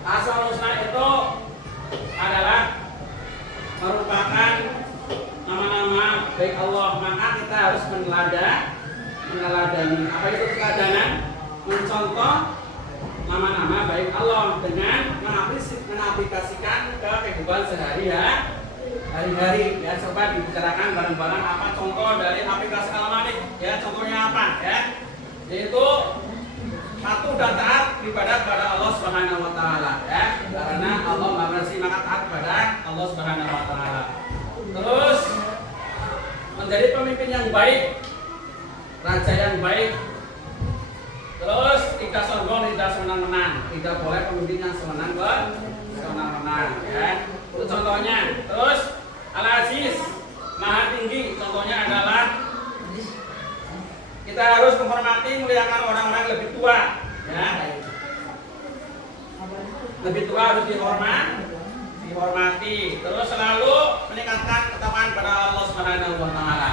Asmaul Husna itu adalah merupakan nama-nama baik Allah, maka kita harus meneladani. Apa itu keteladanan? Mencontoh nama-nama baik Allah dengan mengaplikasikan ke kehidupan sehari-hari. Ya, coba dibicarakan bareng-bareng apa contoh dari aplikasi Al-Malik, ya. Contohnya apa, ya? Yaitu patuh dan taat beribadah kepada Allah Subhanahu wa taala, ya. Karena Allah Maha Pengasih, maka taat kepada Allah Subhanahu wa taala. Terus menjadi pemimpin yang baik, raja yang baik. Terus tidak sombong, tidak senang-senang, tidak boleh pemimpin yang senang-senang, ya. Itu contohnya. Terus Al-Aziz, Maha Tinggi, contohnya adalah kita harus menghormati, muliakan orang-orang lebih tua, ya. Lebih tua harus dihormati. Terus selalu meningkatkan ketakwaan pada Allah Subhanahu wa taala.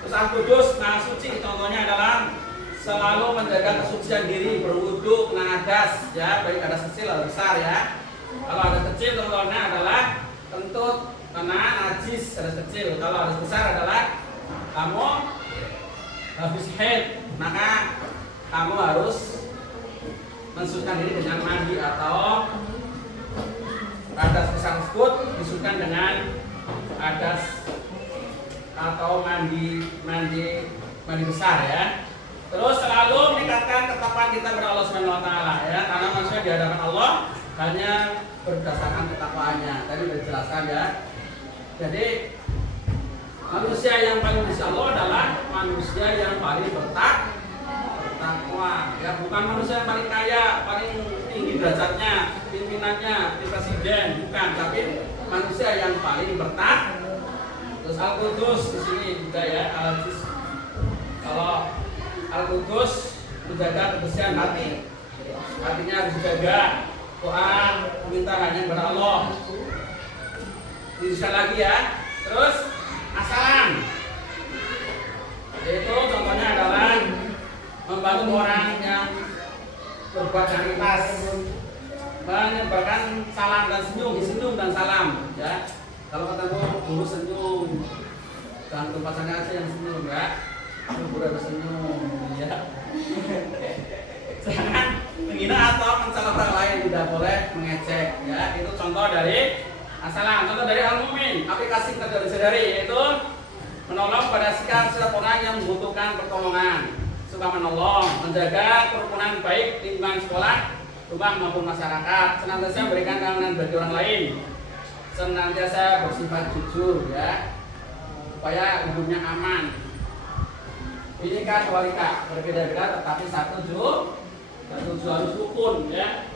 Terus Al-Qudus, Maha Suci, contohnya adalah selalu menjaga kesucian diri, berwudu, kena hadas, ya, baik hadas kecil atau besar, ya. Kalau hadas kecil contohnya adalah kentut, kena najis, hadas kecil. Kalau hadas besar adalah kamu habis haid, maka kamu harus mensucikan diri dengan mandi atau hadas besar tersebut disucikan mandi besar ya. Terus selalu meningkatkan ketakwaan kita kepada Allah Subhanahu wa taala ya. Karena manusia di hadapan Allah hanya berdasarkan ketakwaannya. Tadi sudah dijelaskan ya. Jadi manusia yang paling insya Allah adalah manusia yang paling bertakwa ya, bukan manusia yang paling kaya, paling tinggi derajatnya, pimpinannya, presiden, bukan, tapi manusia yang paling bertakwa. Terus Al-Qudus di sini juga ya, kalau Al-Qudus menjaga kebersihan hati, artinya harus dijaga doa, meminta hanya kepada Allah. Bisa lagi ya. Terus As-salam, yaitu contohnya adalah membantu orang yang berbuat yang ikhlas, menyebarkan salam dan senyum dan salam ya. Kalau ketemu guru senyum, dan pasangan aja yang senyum ya, guru harus senyum ya. Jangan menghina atau mencela orang lain, tidak boleh mengejek ya. Itu contoh dari As-salam. Contoh dari Al-Mu'min, aplikasi kita dari sadari, yaitu menolong pada setiap orang yang membutuhkan pertolongan, suka menolong, menjaga kerukunan baik lingkungan sekolah, rumah maupun masyarakat, senantiasa memberikan keamanan bagi orang lain, senantiasa bersifat jujur ya, supaya hidupnya aman. Ini kan walika berbeda-beda tetapi satu harus rukun ya.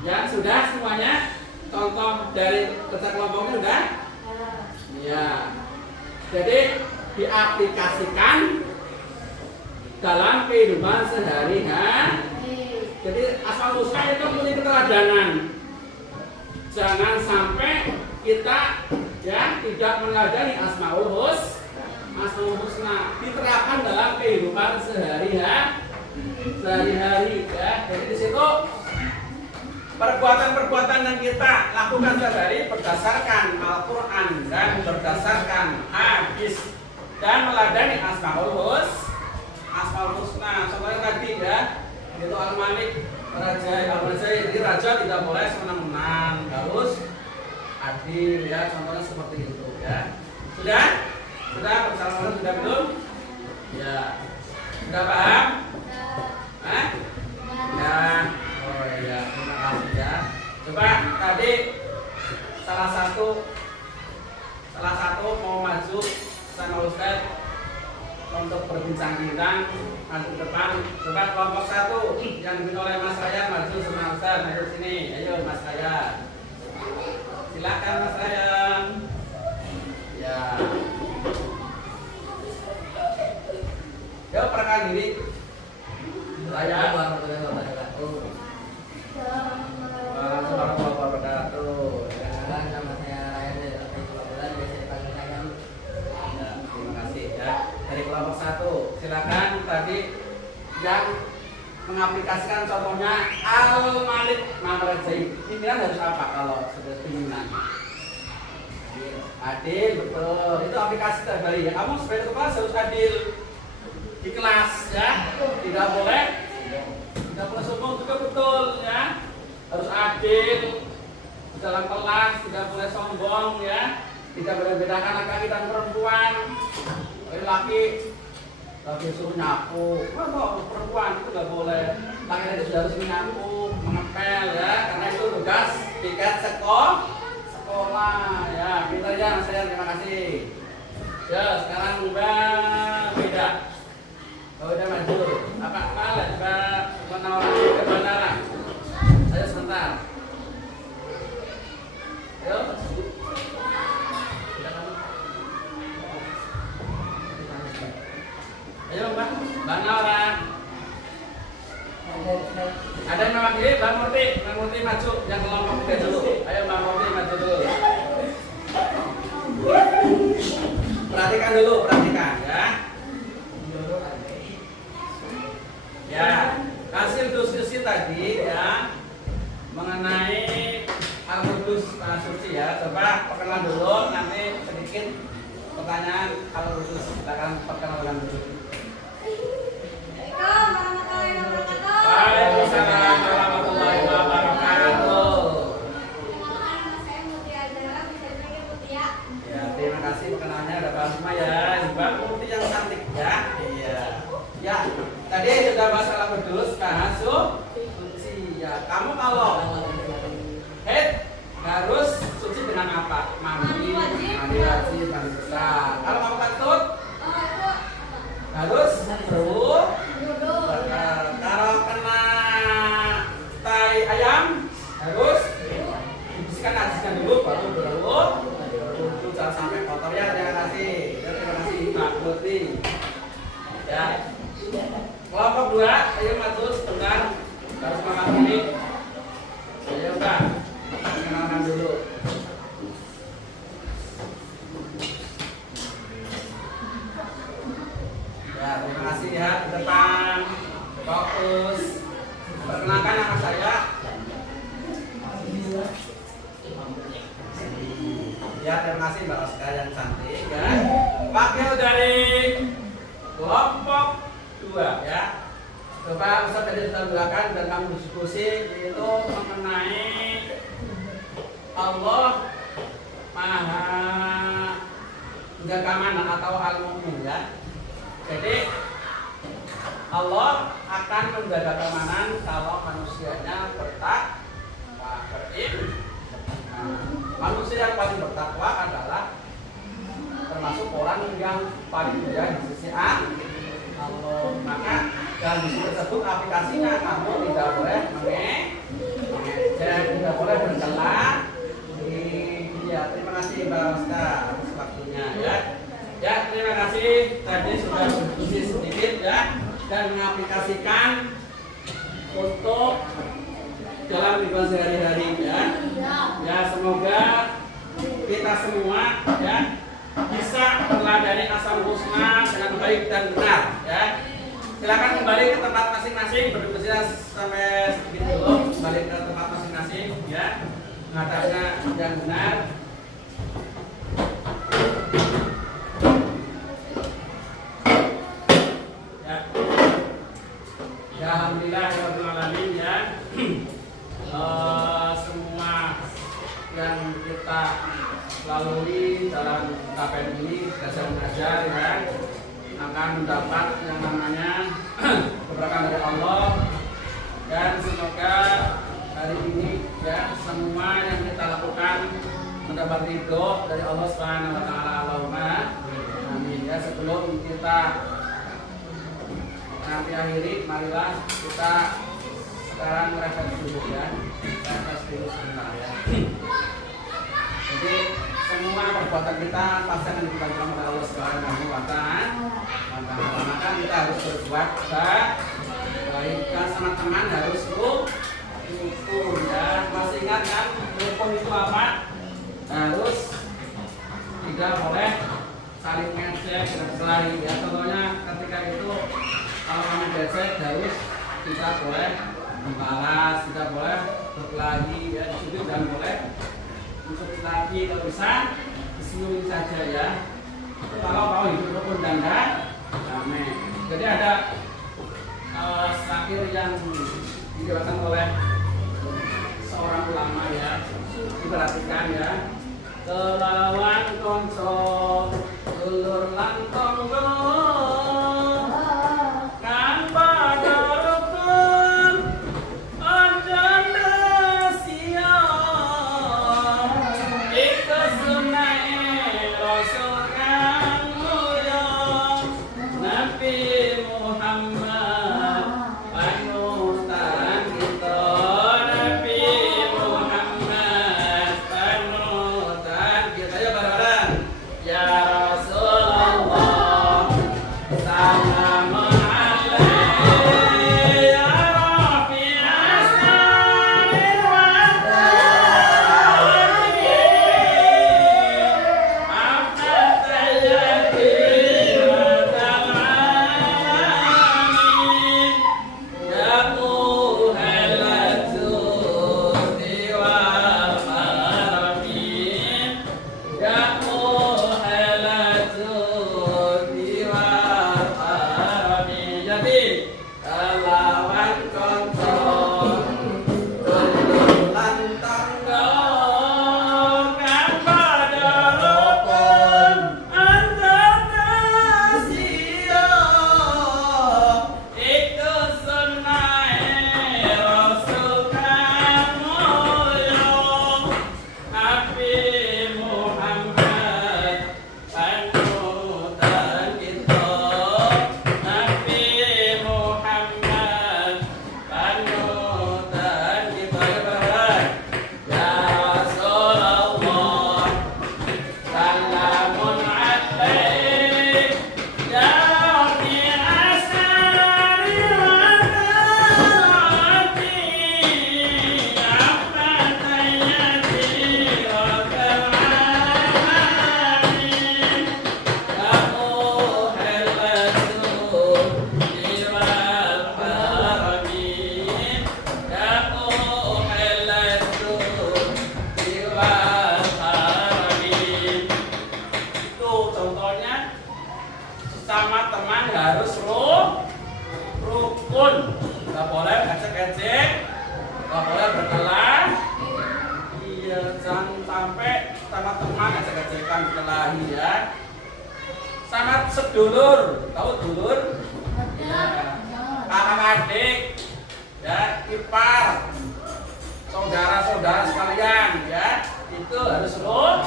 Yang sudah semuanya. Contoh dari kerja kelompoknya udah? Ya. Jadi diaplikasikan dalam kehidupan sehari-hari. Jadi asal usaha itu punya keteladanan. Jangan sampai kita ya tidak meladani Asmaul Husna diterapkan dalam kehidupan sehari-hari ya. Jadi di situ perbuatan-perbuatan yang kita lakukan sehari-hari berdasarkan Al-Quran dan berdasarkan hadis dan meladani Asmaul Husna. Contohnya tadi ya, itu Al-Malik, Raja. Jadi raja tidak boleh senang-senang, harus adil ya. Contohnya seperti itu ya. Sudah bersama-sama sudah belum? Ya. Sudah paham? Hah? Ya. Oh iya, terima kasih ya. Coba tadi salah satu mau maju sama Ustaz untuk berbincang-bincang maju ke depan. Coba kelompok 1 yang dipimpin oleh Mas Ryan maju sama Ustaz, maju sini. Ayo Mas Ryan. Silakan Mas Ryan. Ya. Yuk perkenalkan diri. Saya Warahmatullahi wabarakatuh. Nama saya Ryan dari Kelompok biasa dipanggil Ryan. Ya, terima kasih ya. Dari kelompok 1, silakan tadi yang mengaplikasikan contohnya Al-Malik Mamrajai. Pimpinan harus apa kalau sebagai pimpinan? Adil, betul. Itu aplikasi terbaik ya. Kamu sebagai kelas harus adil di kelas ya. Tidak boleh sombong juga, betul ya. Harus adil di dalam kelas, tidak boleh sombong ya. Tidak boleh bedakan laki-laki dan perempuan. Laki suruh nyapu, kalau perempuan itu nggak boleh. Laki-laki sudah harus menyapu, mengepel ya, karena itu tugas tiket sekolah ya. Pintar ya Mas Ryan, terima kasih. Ya sekarang Mbak beda. Oh, udah maju. Apa Mbak menawarkan ke bandara? Ayo sebentar. Ayo. Ayo Mbak Nora. Ada yang mewakili Mbak Murti maju, yang kelompok 3 dulu. Ayo Mbak Murti maju dulu. Perhatikan ya. Ya, hasil diskusi tadi ya mengenai Al-Qudus suci ya. Coba perkenalan dulu, nanti sedikit pertanyaan Al-Qudus. Silakan perkenalan dulu. Waalaikumsalam warahmatullahi wabarakatuh. Ya, terima kasih perkenalannya ada Pak Asma ya, Mbak. harus dibersihkan najisnya dulu baru berwudu. Jangan sampai kotor ya. Terima kasih. Terima kasih Pak Putri. Ya. Kelompok 2, ayo maju sebentar. Harus makan ini. Ayo Pak. Kenalkan dulu. Ya, terima kasih ya. Di depan. Fokus. Perkenalkan nama saya. Ya, terima kasih Mbak Oscar yang cantik ya. Wakil dari kelompok 2 ya. Coba Ustaz tadi kita belakang dan kamu diskusi itu mengenai Allah Maha menjaga mana atau al-mu'min ya. Jadi Allah akan menjaga keamanan kalau manusianya bertakwa, berilmu. Manusia yang paling bertakwa adalah termasuk orang yang paling mulia di sisi Allah. Maka dalam sisi tersebut aplikasinya kamu tidak boleh mengejek, tidak boleh bercela. Ya, terima kasih Mbak Oscar atas waktunya ya. Ya, terima kasih tadi sudah berdiskusi sedikit ya dan mengaplikasikan untuk dalam kehidupan sehari-hari ya. Ya, semoga kita semua ya bisa meneladani asal husna dengan baik dan benar ya. Silakan kembali ke tempat masing-masing, berdiskusi sampai sedikit dulu, kembali ke tempat masing-masing ya. Mengatasinya yang benar. Ya, alhamdulillah ya. Semua yang kita lalui dalam KPM ini dasar mengajar ya akan mendapat yang namanya keberkahan dari Allah dan semoga hari ini ya semua yang kita lakukan mendapat ridho dari Allah Subhanahu wa taala. Allahumma amin ya. Sebelum kita nanti akhiri, marilah kita sekarang refleksi dulu ya. Refleksi dulu sebentar ya. Jadi semua perbuatan kita pasti akan dibagikan oleh Allah Subhanahu wa taala. Maka kita harus berbuat baik sama teman, harus rukun ya. Masih ingat kan rukun itu apa? Harus tidak boleh saling ngecek dan berkelahi ya. Contohnya ketika itu kalau kamu ngecek harus tidak boleh membalas, tidak boleh berkelahi ya. Itu jangan boleh untuk lagi kalau bisa disenyum saja ya. Kalau mau hidup rukun dan damai. Jadi ada syair yang dijelaskan oleh seorang ulama ya. Diperhatikan ya. Kelawan konco dulur lan tangga kan pada rukun aja sia iku sunai rasul kang mulia Nabi Muhammad panutan kita Nabi Muhammad panutan kita ejek, nggak boleh berkelah. Iya, jangan sampai sama teman ejek-ejekan berkelahi ya. Sama sedulur, tahu dulur? Ya. Kakak adik, ya, ipar, saudara-saudara sekalian, ya, itu harus rukun.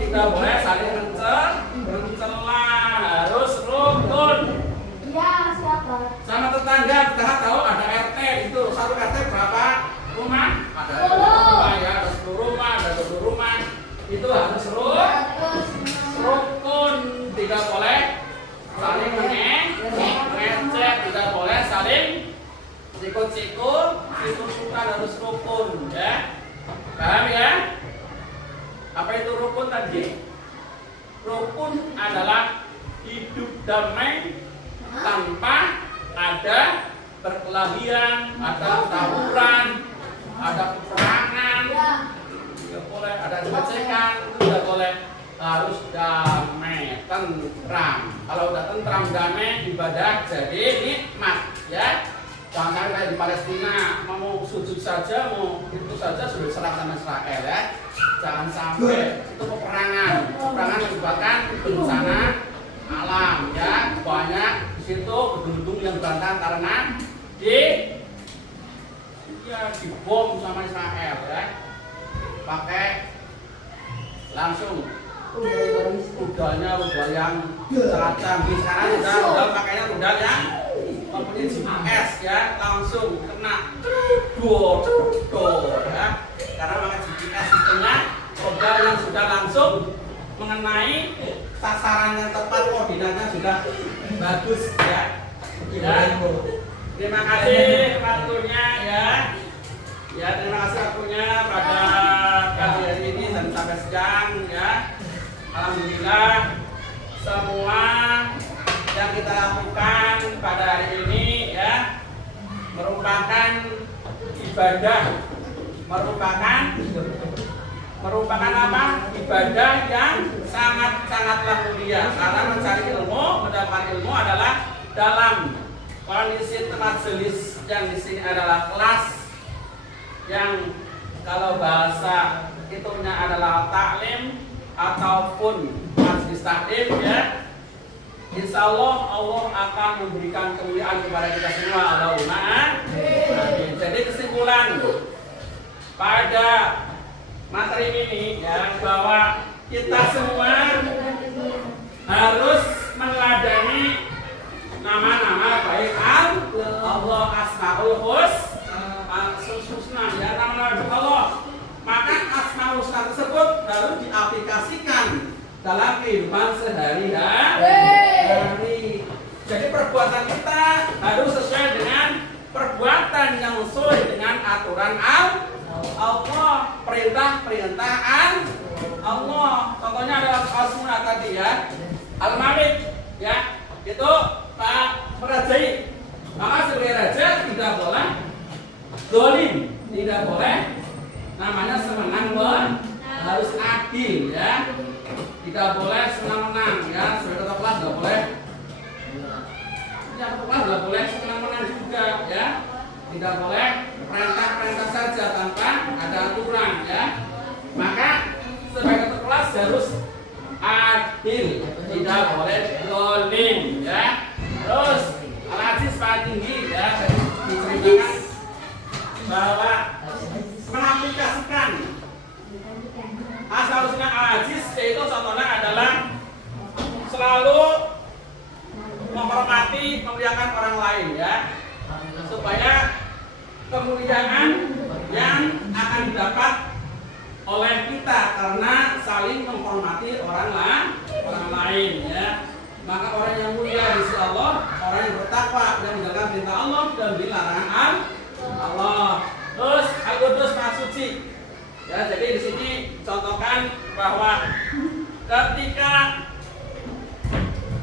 Tidak boleh saling mencela, harus rukun. Iya, siapa? Sama tetangga tahu ada RT itu satu RT berapa rumah? Ada 10 rumah ya, ada 10 rumah, ada 20 rumah. Itu harus rukun, tidak boleh saling mengecek, tidak boleh saling sikut-sikut, sikut-sikutan, harus rukun ya. Paham ya? Apa itu rukun tadi? Rukun adalah hidup damai tanpa ada perkelahian, ada tawuran, ada peperangan, tidak boleh ada cekcekan, itu tidak boleh, harus damai, tentram. Kalau udah tentram, damai, ibadah jadi nikmat, ya. Jangan sampai kayak di Palestina, mau sujud saja, mau itu saja sudah diserang sama Israel, ya. Jangan sampai itu peperangan menyebabkan bencana alam, ya. Banyak di situ gedung-gedung yang berantakan karena dibom sama Israel, ya. Pakai langsung rudalnya rudal yang sangat canggih. Sekarang udah pakainya rudal yang mempunyai GPS, ya, langsung kena dor ya. Karena pakai GPS sistemnya rudal yang sudah langsung mengenai sasaran yang tepat, koordinatnya sudah bagus, ya. Terima kasih waktunya, ya. Ya, terima kasih waktunya pada pagi hari ini dan sampai siang, ya. Alhamdulillah semua yang kita lakukan pada hari ini, ya, merupakan ibadah, merupakan apa? Ibadah yang sangat-sangatlah mulia. Karena mencari ilmu, mendapatkan ilmu adalah dalam kondisi majelis yang di sini adalah kelas yang kalau bahasa itunya adalah taklim ataupun majelis taklim, ya. Insya Allah akan memberikan kemuliaan kepada kita semua. Allahumma amin. Jadi kesimpulan pada materi ini, ya, bahwa kita semua harus meneladani nama-nama baik Allah Asmaul Husna, ya, nama-nama Allah. Maka Asmaul Husna tersebut harus diaplikasikan dalam kehidupan sehari-hari. Jadi perbuatan kita harus sesuai dengan perbuatan yang sesuai dengan aturan Allah, perintah Allah. Contohnya adalah Al-Sunnah tadi, ya, Al-Malik, ya, itu tak merajai. Maka sebagai raja tidak boleh zalim, tidak boleh namanya senang-senang, harus adil, ya. Tidak boleh senang-senang, ya. Sebagai ketua kelas tidak boleh. Yang ketua tidak boleh senang-senang juga, ya. Tidak boleh perintah-perintah saja tanpa ada aturan, ya. Maka sebagai ketua kelas harus adil, tidak boleh zalim, ya. Terus al-aziz paling tinggi, ya, diceritakan bahwa mengaplikasikan asal usulnya al-aziz, yaitu contohnya adalah selalu menghormati, memuliakan orang lain, ya, supaya kemuliaan yang akan didapat oleh kita karena saling menghormati orang lain, ya. Maka orang yang mulia di sisi Allah, orang yang bertakwa, yang menjalankan perintah Allah dan dilarangan Allah. Terus Al-Qudus Maha Suci, ya. Jadi di sini contohkan bahwa ketika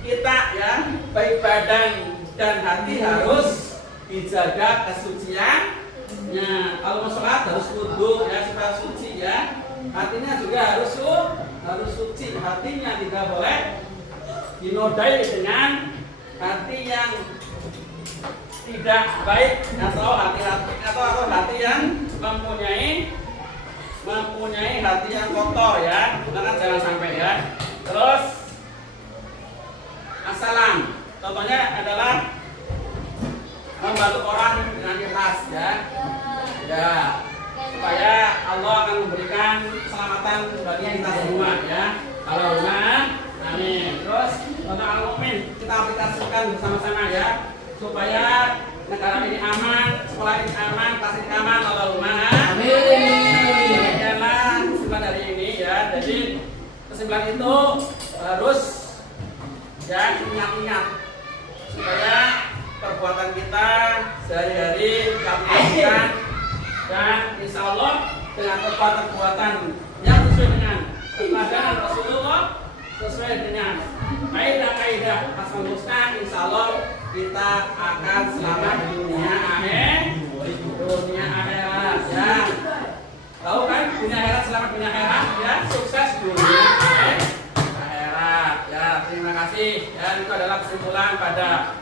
kita, ya, baik badan dan hati harus dijaga kesuciannya. Kalau mau sholat harus wudu, ya, supaya suci, ya. Hatinya juga harus suci. Hatinya tidak boleh dinodai dengan hati yang tidak baik atau hati yang mempunyai hati yang kotor ya, maka jangan sampai ya. Terus asalam, contohnya adalah membantu orang dengan ikhlas ya, supaya Allah akan memberikan keselamatan bagi kita semua ya. Allahumma amin. Terus untuk al-mu'min kita aplikasikan bersama-sama ya, supaya negara ini aman, sekolah ini aman, kelas ini aman. Allahumma amin. Demikianlah kesimpulan dari ini ya. Jadi kesimpulan itu harus ya ingat-ingat supaya perbuatan kita sehari-hari kita aplikasikan, dan insya Allah dengan perbuatan yang sesuai dengan teladan Rasulullah, sesuai dengan kaidah-kaidah Asmaul Husna, insya Allah kita akan selamat di dunia akhirat ya. Tahu kan dunia akhirat, selamat dunia akhirat ya, sukses dunia akhirat ya. Terima kasih ya, itu adalah kesimpulan pada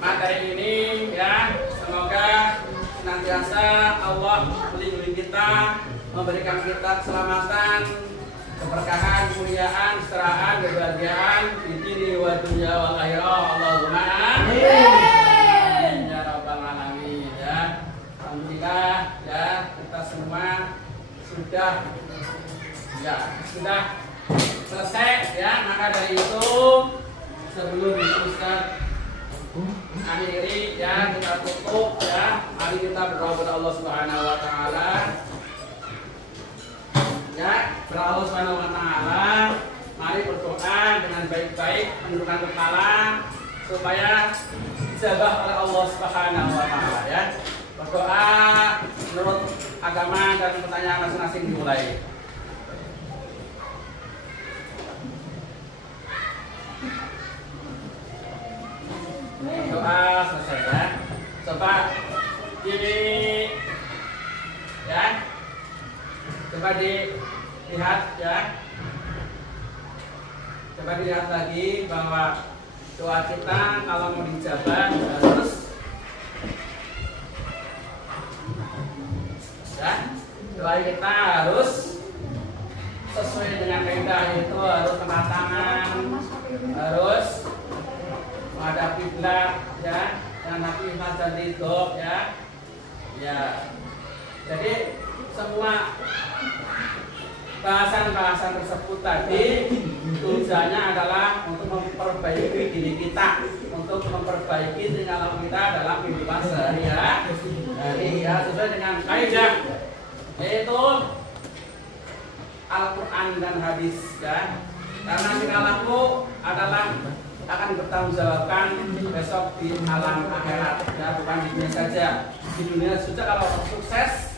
materi ini ya. Semoga senantiasa Allah melindungi kita, memberikan kita keselamatan, keberkahan, kemuliaan, kesetaraan, kebahagiaan di dini wa dunya wal akhirah. Allahumma amin ya rabbal alamin ya. Alhamdulillah ya, kita semua sudah selesai ya. Maka dari itu sebelum Ustaz akhiri ya, kita tutup ya. Mari kita berdoa kepada Allah Subhanahu wa taala. Ya, kepada Allah Subhanahu wa taala, mari berdoa dengan baik-baik, menundukkan kepala supaya dijabah oleh Allah Subhanahu wa taala ya. Berdoa menurut agama dan pertanyaan masing-masing dimulai. Doa selesai ya. Coba ini ya, coba dilihat ya, coba dilihat lagi bahwa doa kita kalau mau dijabah harus ya, doa kita harus sesuai dengan kaidah, itu harus tengah tangan, harus menghadap kiblat ya, dan hati dan ridho ya. Ya. Jadi semua bahasan-bahasan tersebut tadi tujuannya adalah untuk memperbaiki diri kita, untuk memperbaiki tingkah laku kita dalam kehidupan sehari-hari ya, sesuai dengan kaidah yaitu Al-Quran dan hadis ya. Karena tingkah laku adalah akan bertanggungjawabkan besok di alam akhirat ya, bukan di dunia saja. Di dunia saja kalau sukses,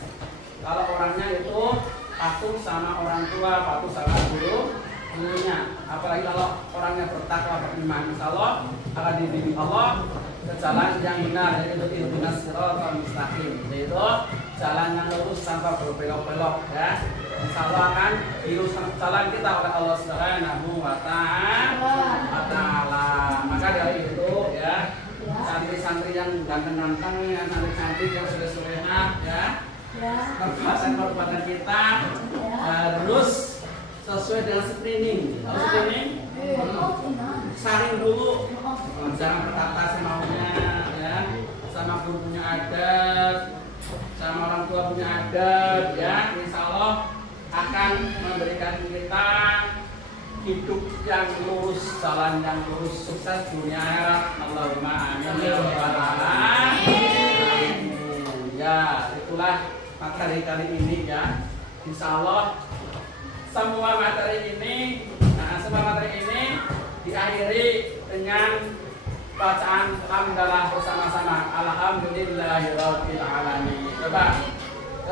kalau orangnya itu patuh sama orang tua, patuh sama gurunya, apalagi kalau orangnya bertakwa, beriman, insya Allah akan dibimbing Allah ke jalan yang benar, yaitu ihdinas siratal mustaqim, yaitu jalan yang lurus tanpa berbelok-belok ya. Insya Allah akan diluruskan jalan kita oleh Allah Subhanahu wa taala. Maka dari itu ya, santri-santri yang ganteng-ganteng, yang cantik-cantik, yang soleh-solehah ya, perbuatan kita harus sesuai dengan screening. Screening, saring dulu, jangan berkata semaunya ya, sama guru punya adab, sama orang tua punya adab ya. Insya Allah akan memberikan kita hidup yang lurus, jalan yang lurus, sukses dunia akhirat. Allahumma amin ya rabbal alamin. Ya, itulah materi kali ini ya. Insya Allah semua materi ini diakhiri dengan bacaan hamdalah bersama-sama. Alhamdulillahirabbil alamin. Coba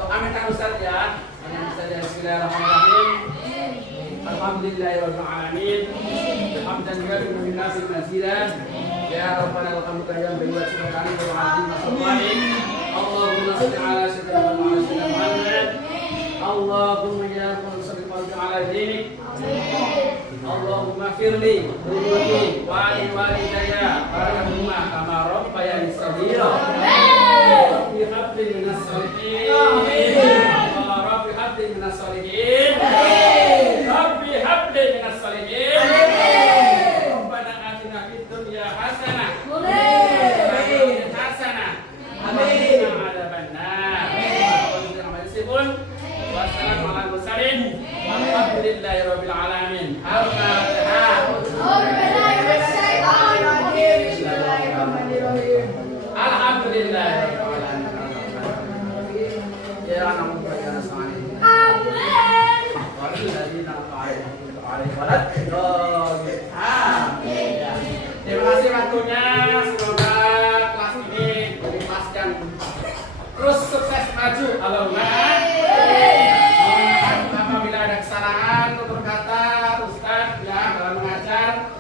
aminkan Ustaz ya. Bismillahirrahmanirrahim. Alhamdulillahirabbil alamin. Hamdan lillahi min nasi mazida. Ya rabbana lakal hamdu ya bi wajhika karim wa azim masallim. Allahumma shalli ala sayyidina Muhammad. Allahumma ya salli ala dinik. Allahumma firli wali walidayya warhamhuma kama rabbayani shaghira. Rabbi habli minas shalihin. Rabbi habli minas shalihin. Rabbi habli minas shalihin. Rabbana atina fid dunya hasanah. Amin. Hasanah. Amin. Wassalamu ala mursalin. Walhamdulillahi rabbil alamin. Al-Fatihah. Alhamdulillah. Ya namun bacaan sekali. Amin. Walladzina terima kasih waktunya. Semoga kelas ini jadi kelas yang terus sukses maju. Allahumma. Apabila ada kesalahan tutur kata Ustaz ya dalam mengajar,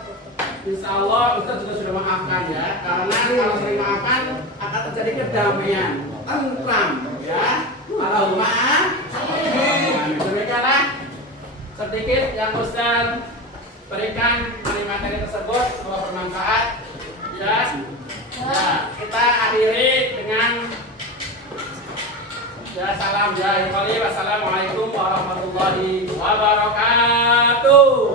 insya Allah Ustaz juga sudah maafkan ya. Karena kalau sering maafkan akan terjadi kedamaian, tentram ya. Allahumma. Demikianlah sedikit yang Ustaz berikan materi tersebut, semoga bermanfaat ya. Kita akhiri dengan ya salam ya. Wassalamualaikum warahmatullahi wabarakatuh.